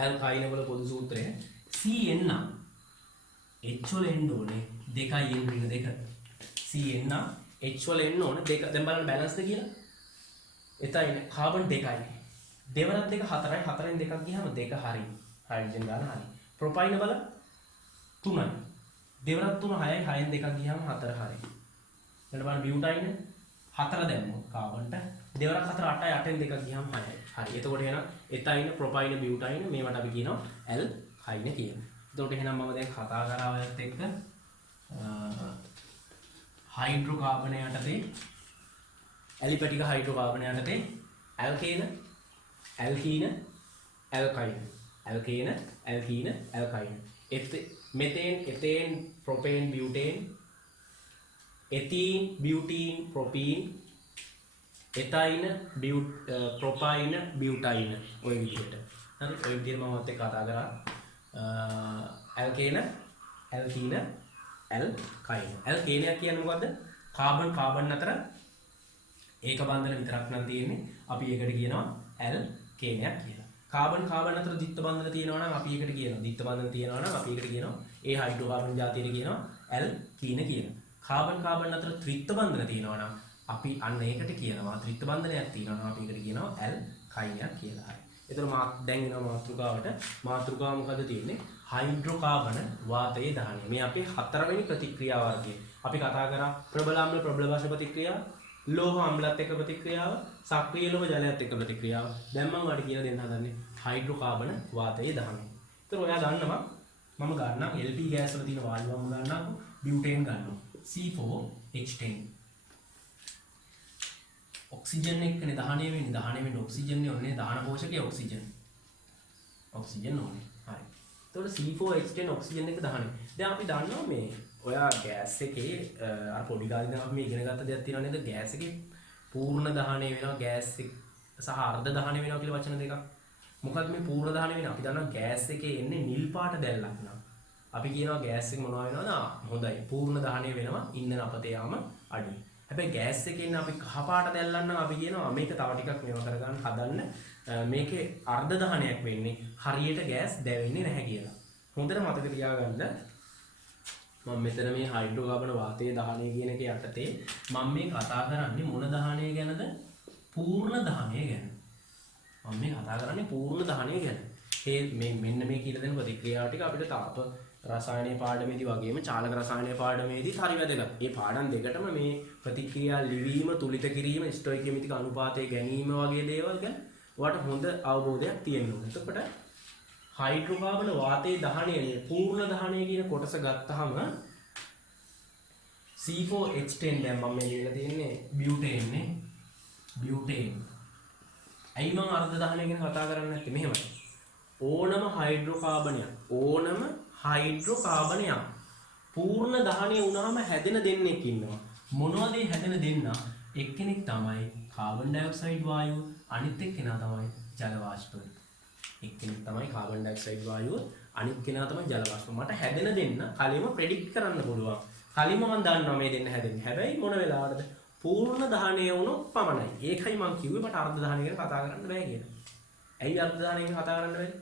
ඇල්කයින වල පොදු සූත්‍රය CN නම් H වල එන්න ඕනේ 2යි n ඍණ 2. CN නම් H වල එන්න ඕනේ 2. දැන් බලන්න බැලන්ස්ද කියලා. එතයින කාබන් 2යි. දෙවරක් 2 4යි. 4ෙන් 2ක් ගියාම 2 හරි. හයිඩ්‍රජන් දාන හරි. ප්‍රොපයින බලන්න 3යි. දෙවරක් 3 6යි. 6ෙන් 2ක් ගියාම 4 හරි. ඊට බලන්න බියුටයින 4 දැම්මොත් කාබන්ට දෙවරක් 4 8යි. 8ෙන් 2ක් ගියාම 6යි. හරි. එතකොට එහෙනම් එතයින ප්‍රොපයින බියුටයින මේවට අපි කියනවා ඇල්කයින කියලා. එතකොට එහෙනම් මම දැන් කතා කරා ඔයත් එක්ක හයිඩ්‍රෝකාබන යටතේ ඇලිපටික හයිඩ්‍රෝකාබන යටතේ ඇල්කේන ඇල්කීන ඇල්කයින මෙතේන් එතේන් ප්‍රොපේන් බියුටේන් එතීන් බියුටීන් ප්‍රොපීන් එතයින ප්‍රොපයින බියුටයින ඔය විදිහට. හරි. ඔය විදිහට මම ඔයත් එක්ක කතා කරා ඇල්කේන ඇල්කීන ඇල්කයින. ඇල්කේනයක් කියන්නේ මොකද්ද? කාබන් අතර ඒක බන්ධන විතරක් නම් තියෙන්නේ. අපි ඒකට කියනවා ඇල්කේනයක් කියලා. කාබන් අතර ද්විත්ව බන්ධන තියෙනවා නම් අපි ඒකට කියනවා ද්විත්ව බන්ධන තියෙනවා නම් අපි ඒකට කියනවා ඒ හයිඩ්‍රෝකාබන් ජාතියට කියනවා ඇල්කීන කියලා. කාබන් අතර ත්‍රිත්ව බන්ධන තියෙනවා නම් අපි අන්න ඒකට කියනවා ත්‍රිත්ව බන්ධනයක් තියෙනවා නම් අපි ඒකට කියනවා ඇල්කයිනයක් කියලා. හරි. එතකොට දැන් එනවා මාතෘකාවට. මාතෘකාව මොකද තියෙන්නේ? හයිඩ්‍රෝකාබන වාතයේ දහනය. මේ අපේ 4 වෙනි ප්‍රතික්‍රියා වර්ගය. අපි කතා කරා ප්‍රබල අම්ල ප්‍රබල වාෂ ප්‍රතික්‍රියාව, ලෝහ අම්ලත් එක්ක ප්‍රතික්‍රියාව, සක්‍රීය ලෝහ ජලයත් එක්ක ප්‍රතික්‍රියාව. දැන් මම ඔයාලට කියලා දෙන්න හදන්නේ හයිඩ්‍රෝකාබන වාතයේ දහනය. ඒතර ඔයා දන්නවා මම ගන්නම් LP ගෑස් වල තියෙන වායුවම ගන්නම් බියුටේන් ගන්නවා C4H10. ඔක්සිජන් එක්කනේ දහනය වෙන්නේ ඔක්සිජන් නේ ඔන්නේ දහන පෝෂකයේ ඔක්සිජන් ඕනේ. හරි. එතකොට C4H10 ඔක්සිජන් එක දහනය. දැන් අපි දන්නවා මේ ඔයා ගෑස් එකේ අර පොඩි කාලේ ඉඳන් අපි මේ ඉගෙන ගත්ත දෙයක් තියෙනවා නේද? ගෑස් එකේ පූර්ණ දහනය වෙනවා ගෑස් එක සහ අර්ධ දහනය වෙනවා කියලා වචන දෙකක්. මොකක්ද මේ පූර්ණ දහනය වෙන්නේ? අපි දන්නවා ගෑස් එකේ එන්නේ නිල් පාට දැල්ලක් නම්. අපි කියනවා ගෑස් එක මොනවා වෙනවද? හොඳයි. පූර්ණ දහනය වෙනවා. ඉන්ධන අපතේ යාම අඩුයි. හැබැයි ගෑස් එකේ ඉන්න අපි කහ පාට දැල්ලන්න නම් අපි කියනවා මේක තව ටිකක් මේවා කරගන්න හදන්න. මේකේ අර්ධ දහනයක් වෙන්නේ හරියට ගෑස් දැවෙන්නේ නැහැ කියලා. හොඳට මතක තියාගන්න. මම මෙතන මේ හයිඩ්‍රෝකාබන වාතයේ දහනය කියන එක යටතේ මම මේ කතා කරන්නේ මොන දහනය ගැනද? පූර්ණ දහනය ගැන. මම මේ කතා කරන්නේ පූර්ණ දහනය ගැන. මේ මෙන්න මේ කියලා දෙන ප්‍රතික්‍රියාව ටික අපිට තාප රසායන පාඩමේදී වගේම චාලක රසායන පාඩමේදී හරි වැදගත්. මේ පාඩම් දෙකටම මේ ප්‍රතික්‍රියා ලිවීම, තුලිත කිරීම, ස්ටොයිකියමෙතික අනුපාතය ගැනීම වගේ දේවල් ගැන ඔයාලට හොඳ අවබෝධයක් තියෙන්න ඕනේ. එතකොට හයිඩ්‍රෝකාබන වාතයේ දහනයේ පූර්ණ දහනය කියන කොටස ගත්තාම C4H10 දැන් මම මේ ලියලා තියෙන්නේ බියුටේන් නේ. බියුටේන්. ඇයි මම අර්ධ දහනය ගැන කතා කරන්නේ නැත්තේ? මෙහෙමයි. ඕනම හයිඩ්‍රෝකාබනයක් පූර්ණ දහනය වුණාම හැදෙන දෙන්නෙක් ඉන්නවා. මොනවද මේ හැදෙන දෙන්න? එක්කෙනෙක් තමයි කාබන් ඩයොක්සයිඩ් වායුව, අනිත් එක්කෙනා තමයි ජල වාෂ්පය. එක්කෙනෙක් තමයි කාබන් ඩයොක්සයිඩ් වායුව, අනිත් කෙනා තමයි ජල වාෂ්පය. මට හැදෙන දෙන්න කලින්ම ප්‍රෙඩික්ට් කරන්න පුළුවන්. කලින්ම මම දන්නවා මේ දෙන්න හැදෙන්නේ. හැබැයි මොන වෙලාවටද? පූර්ණ දහනය වුණොත් පමණයි. ඒකයි මම කිව්වේ මට අර්ධ දහනය ගැන කතා කරන්න බෑ කියලා. ඇයි අර්ධ දහනය ගැන කතා කරන්න බැරි?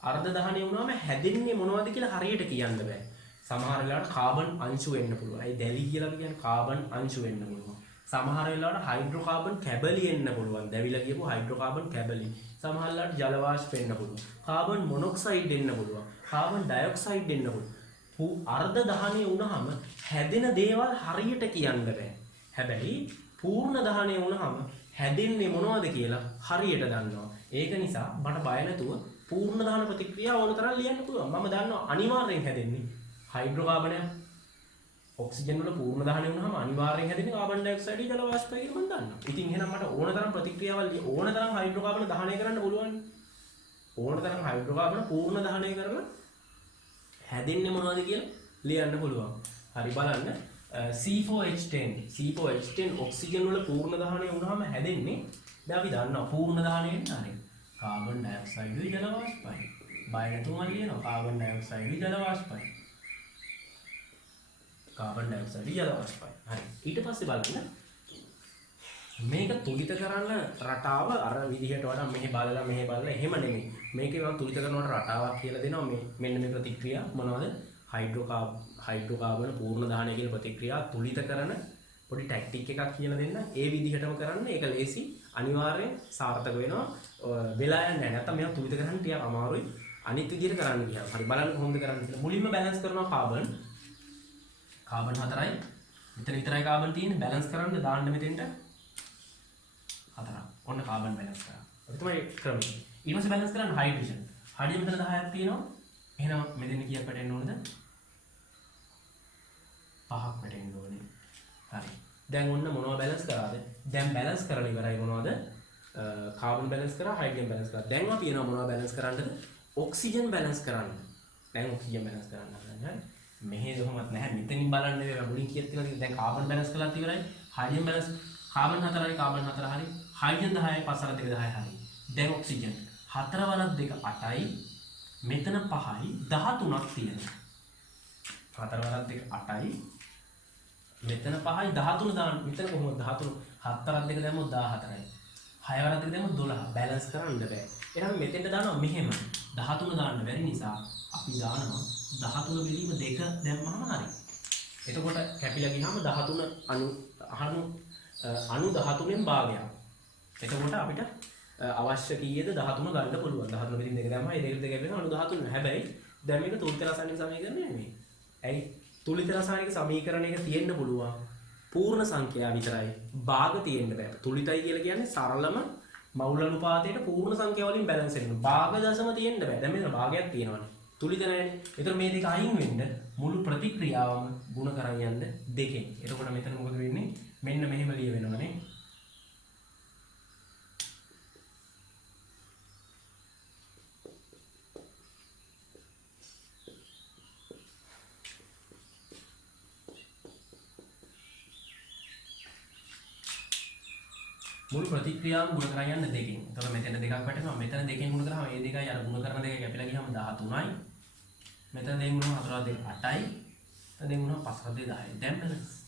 අර්ධ දහනය වුණාම හැදෙන්නේ මොනවද කියලා හරියට කියන්න බෑ. සමහර වෙලාවට කාබන් අංශු වෙන්න පුළුවන්. ඒ දැලි කියලා කියන්නේ කාබන් අංශු වෙන්න පුළුවන්. සමහර වෙලාවට හයිඩ්‍රෝකාබන් කැබලි එන්න පුළුවන්. දැවිලා කියපු හයිඩ්‍රෝකාබන් කැබලි. සමහර වෙලාවට ජල වාෂ්ප වෙන්න පුළුවන්. කාබන් මොනොක්සයිඩ් එන්න පුළුවන්. කාබන් ඩයොක්සයිඩ් එන්න පුළුවන්. අර්ධ දහනය වුණාම හැදෙන දේවල් හරියට කියන්න බෑ. හැබැයි පූර්ණ දහනය වුණාම හැදෙන්නේ මොනවද කියලා හරියට දන්නවා. ඒක නිසා මට බය නැතුව පූර්ණ දහන ප්‍රතික්‍රියාව ඕන තරම් ලියන්න පුළුවන්. මම දන්නවා අනිවාර්යෙන් හැදෙන්නේ හයිඩ්‍රෝකාබනය. ඔක්සිජන් වල පූර්ණ දහනය වුණාම අනිවාර්යෙන් හැදෙන්නේ කාබන් ඩයොක්සයිඩ් ජල වාෂ්පය කියලා මම දන්නවා. ඉතින් එහෙනම් මට ඕන තරම් ප්‍රතික්‍රියාවල් ඕන තරම් හයිඩ්‍රෝකාබන දහනය කරන්න පුළුවන්. ඕන තරම් හයිඩ්‍රෝකාබන පූර්ණ දහනය කරලා හැදෙන්නේ මොනවද කියලා ලියන්න පුළුවන්. හරි බලන්න. C4H10 ඔක්සිජන් වල පූර්ණ දහනය වුණාම හැදෙන්නේ දැන් අපි දන්නවා පූර්ණ දහනය වෙන්නේ හරිය. කාබන් ඩයොක්සයිඩ් ජල වාෂ්පයි. බය නැතුවම ලියනවා කාබන් ඩයොක්සයිඩ් ජල වාෂ්පයි. කාබන් ඩයොක්සයිඩ් ජල වාෂ්පයි. හරි. ඊට පස්සේ බලන්න මේක තුලිත කරන්න රටාව අර විදිහට වඩා මෙහෙ බලලා එහෙම නෙමෙයි. මේකේ මම තුලිත කරනවට රටාවක් කියලා දෙනවා. මෙන්න මේ ප්‍රතික්‍රියා මොනවද? හයිඩ්‍රෝකාබන පූර්ණ දහනය කියන ප්‍රතික්‍රියා තුලිත කරන පොඩි ටැක්ටික් එකක් කියලා දෙන්න. ඒ විදිහටම කරන්න. ඒක ලේසි. අනිවාර්යෙන් සාර්ථක වෙනවා. වෙලා යන්නේ නැහැ. නැත්තම් මේවා තුලිත කරන්න ටිකක් අමාරුයි. අනිත් විදිහට කරන්න ගියා. හරි බලන්න කොහොමද කරන්න කියලා. මුලින්ම බැලන්ස් කරනවා කාබන් 4යි. මෙතන විතරයි කාබන් තියෙන්නේ. බැලන්ස් කරන්න දාන්න මෙතෙන්ට 4ක්. ඔන්න කාබන් බැලන්ස් කරා. ඒක තමයි ක්‍රමය. ඊට පස්සේ බැලන්ස් කරන්න හයිඩ්‍රජන්. හයිඩ්‍රජන් මෙතන 10ක් තියෙනවා. එහෙනම් මෙතන කීයක් වැටෙන්න ඕනද? 5ක් වැටෙන්න ඕනේ. හරි. දැන් ඔන්න මොනවද බැලන්ස් කරාද? දැන් බැලන්ස් කරලා ඉවරයි මොනවද? කාබන් බැලන්ස් කරා, හයිඩ්‍රජන් බැලන්ස් කරා. දැන් අපි කියනවා මොනවද බැලන්ස් කරන්නද? ඔක්සිජන් බැලන්ස් කරන්න. දැන් ඔක්සිජන් බැලන්ස් කරන්න හදන්නේ. හරි. මෙහෙ කොහොමත් නැහැ. මෙතනින් බලන්න මේ මුලින් කීයක් තියෙනවද? දැන් කාබන් බැලන්ස් කළාත් ඉවරයි. හයිඩ්‍රජන් බැලන්ස් කාබන් 4යි කාබන් 4 හරි. හයිඩ්‍රජන් 10යි 5 2 10 හරි. දැන් ඔක්සිජන් 4 වරක් 2 8යි. මෙතන 5යි 13ක් තියෙනවා. 4 වරක් 2 8යි. මෙතන 5යි 13 දාන්න. මෙතන කොහොමද 13? 7 වරක් 2 දැම්මොත් 14යි. 6 වරක් 2 දැම්මොත් 12. බැලන්ස් කරන්න බෑ. එහෙනම් මෙතෙන්ට දානවා මෙහෙම. 13 දාන්න බැරි නිසා අපි දානවා 13 බෙදීම 2 දැම්මම හරි. එතකොට කැපිලා ගියාම 13 අණු 13න් භාගයක්. එතකොට අපිට අවශ්‍ය කීයද 13 ගන්න පුළුවන්. 13 බෙදීම 2 දැම්මම ඒ දෙක කැපෙනවා අණු 13. හැබැයි දැන් මේක තුලිත රසායනික සමීකරණය නෙමෙයි. ඇයි? තුලිත රසායනික සමීකරණයක තියෙන්න පුළුවන් පූර්ණ සංඛ්‍යාව විතරයි. භාග තියෙන්න බෑ. තුලිතයි කියලා කියන්නේ සරලම මවුල් අනුපාතයට පූර්ණ සංඛ්‍යාව වලින් බැලන්ස් වෙනවා. භාග දශම තියෙන්න බෑ. දැන් මෙතන භාගයක් තියෙනවානේ. තුලිත නැහැනේ. ඒතර මේ දෙක අයින් වෙන්න මුළු ප්‍රතික්‍රියාවම ಗುಣ කරන් යන්න දෙකෙන්. එතකොට මෙතන මොකද වෙන්නේ? මෙන්න මෙහෙම ලිය වෙනවනේ. මුළු ප්‍රතික්‍රියාවම ගුණ කරන් යන්න දෙකෙන්. එතකොට මෙතන දෙකක් වැටෙනවා. මෙතන දෙකෙන් ගුණ කරාම මේ දෙකයි අර ගුණ කරන දෙක කැපිලා ගියාම 13යි. මෙතන දෙන් වුණා 4 8යි. එතන දෙන් වුණා 5 10යි. දැන් බැලන්ස්